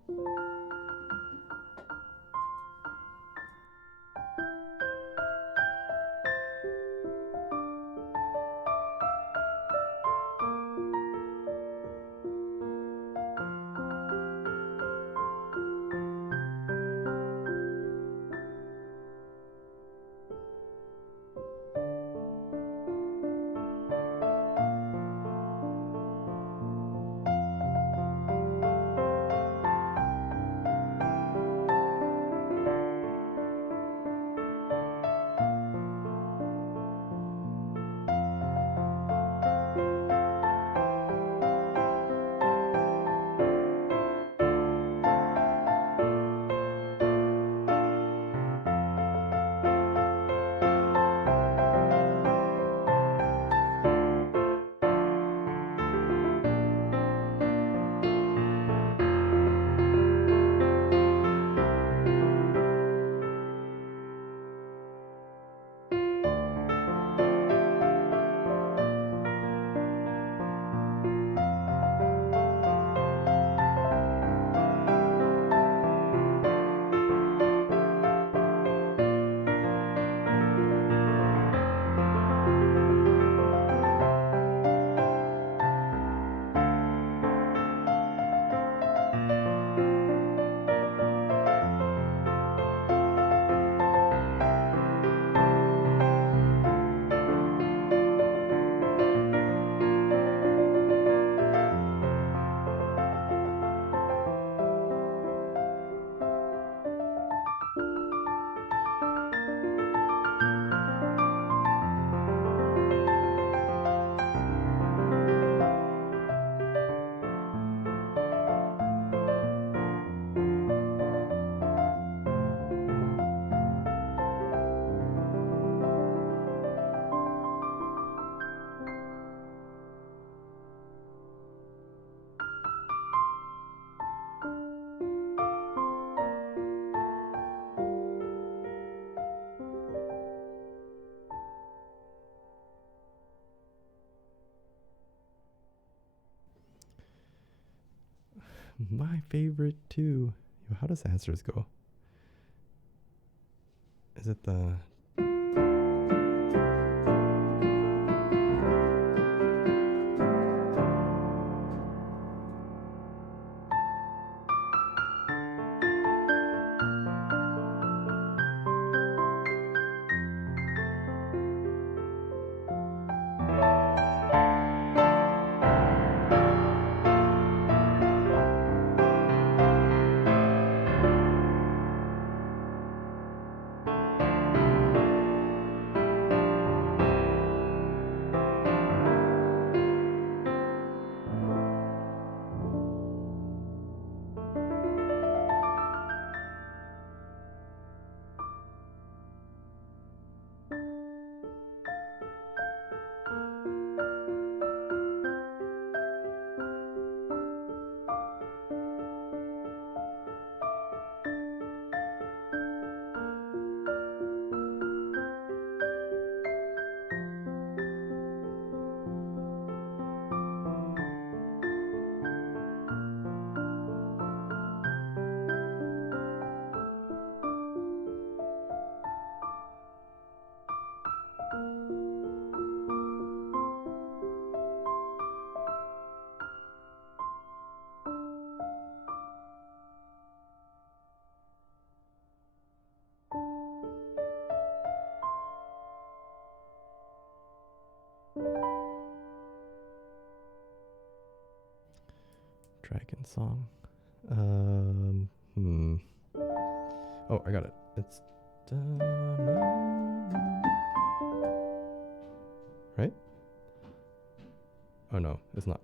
My favorite too. How does answers go? Is it the... Dragon song. Oh, I got it. It's right? Oh no, it's not.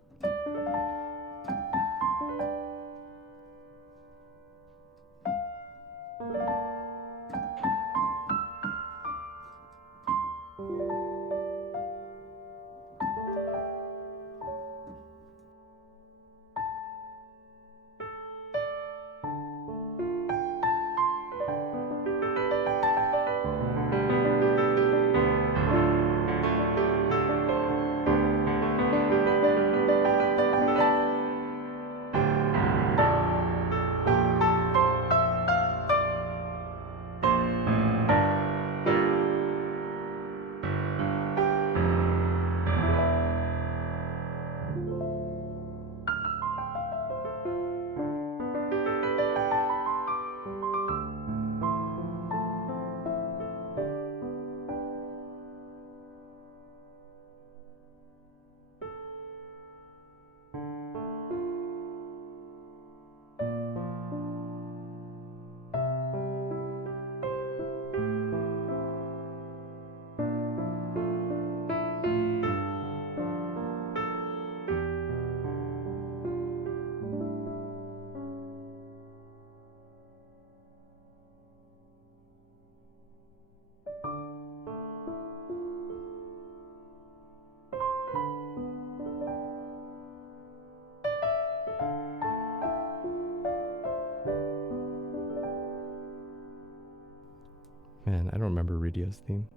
Man, I don't remember Radio's theme.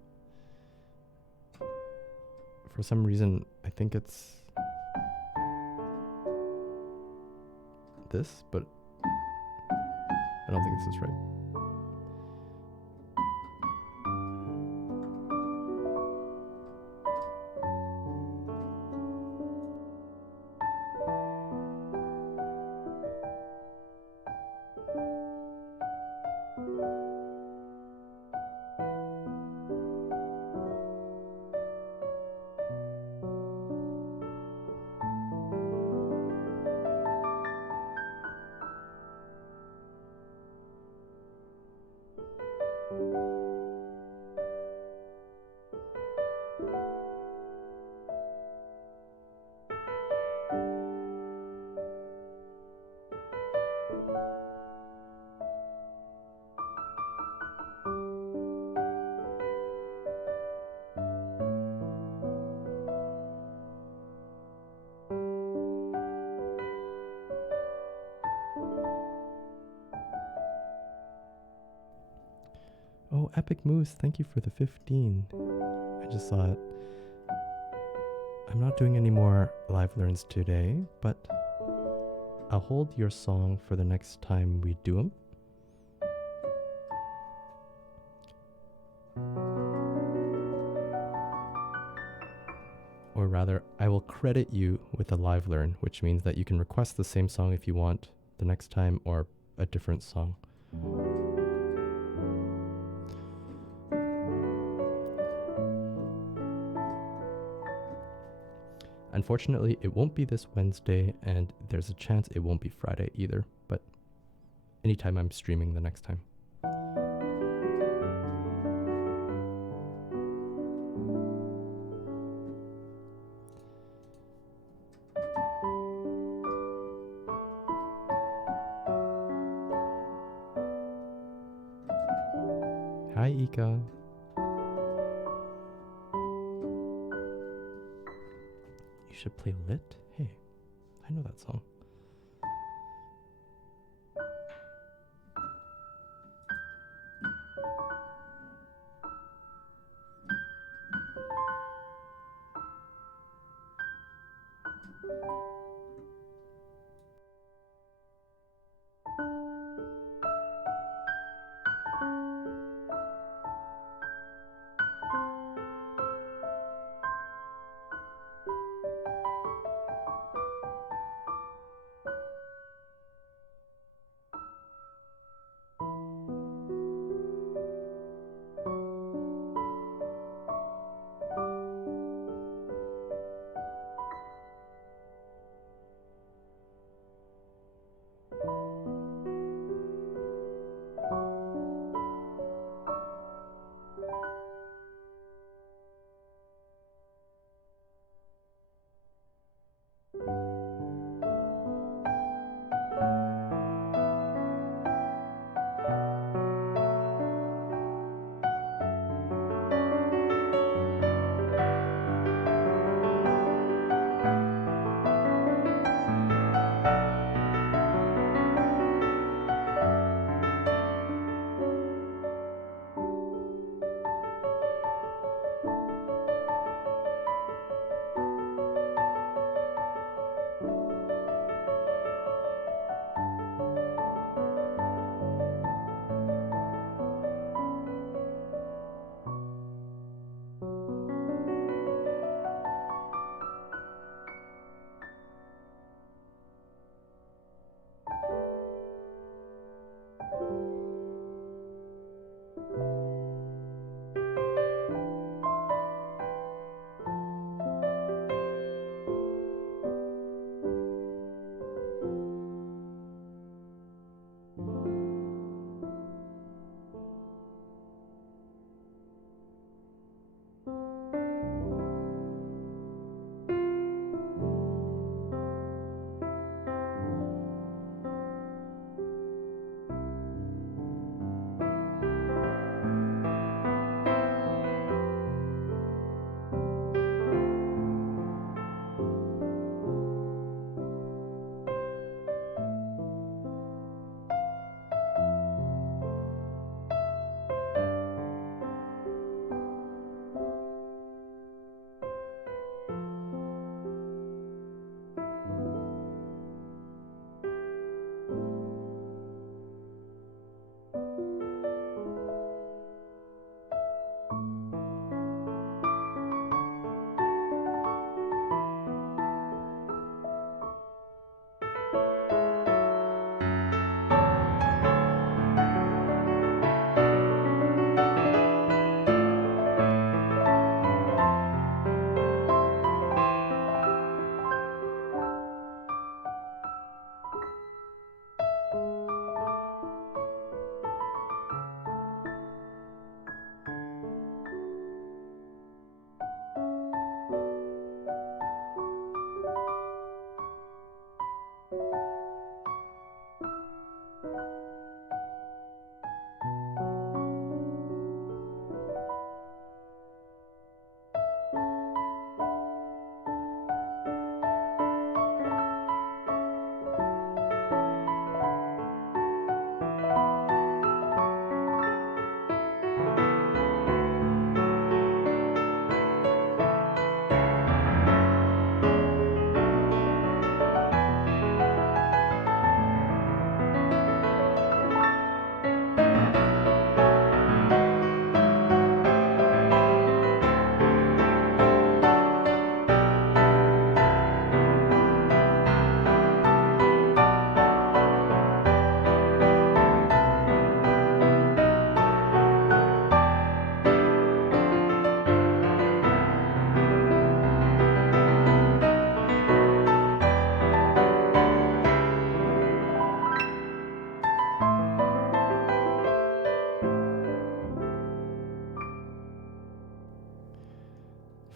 For some reason, I think it's this, but I don't think this is right. Oh, Epic Moose, thank you for the 15. I just saw it. I'm not doing any more live learns today, but I'll hold your song for the next time we do them. Or rather, I will credit you with a live learn, which means that you can request the same song if you want the next time or a different song. Unfortunately, it won't be this Wednesday, and there's a chance it won't be Friday either, but anytime I'm streaming the next time. Hi, Ika. You should play Lit? Hey, I know that song.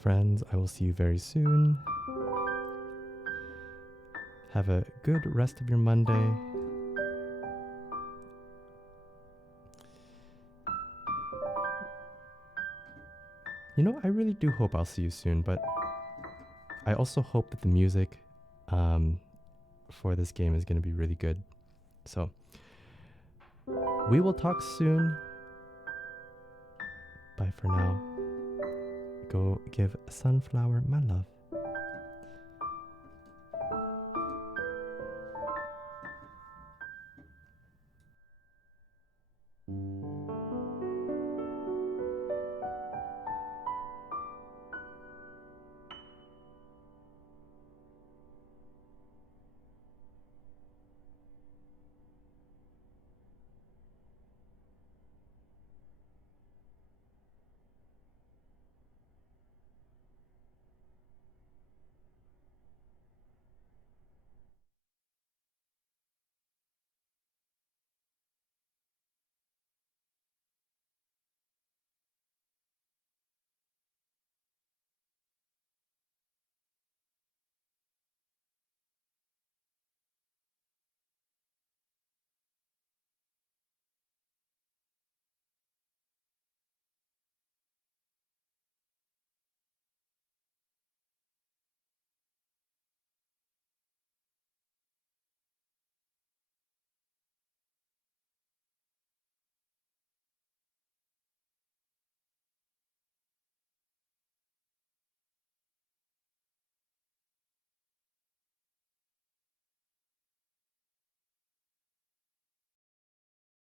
friends. I will see you very soon. Have a good rest of your Monday. You know, I really do hope I'll see you soon, but I also hope that the music for this game is going to be really good. So, we will talk soon. Bye for now. Go give Sunflower my love.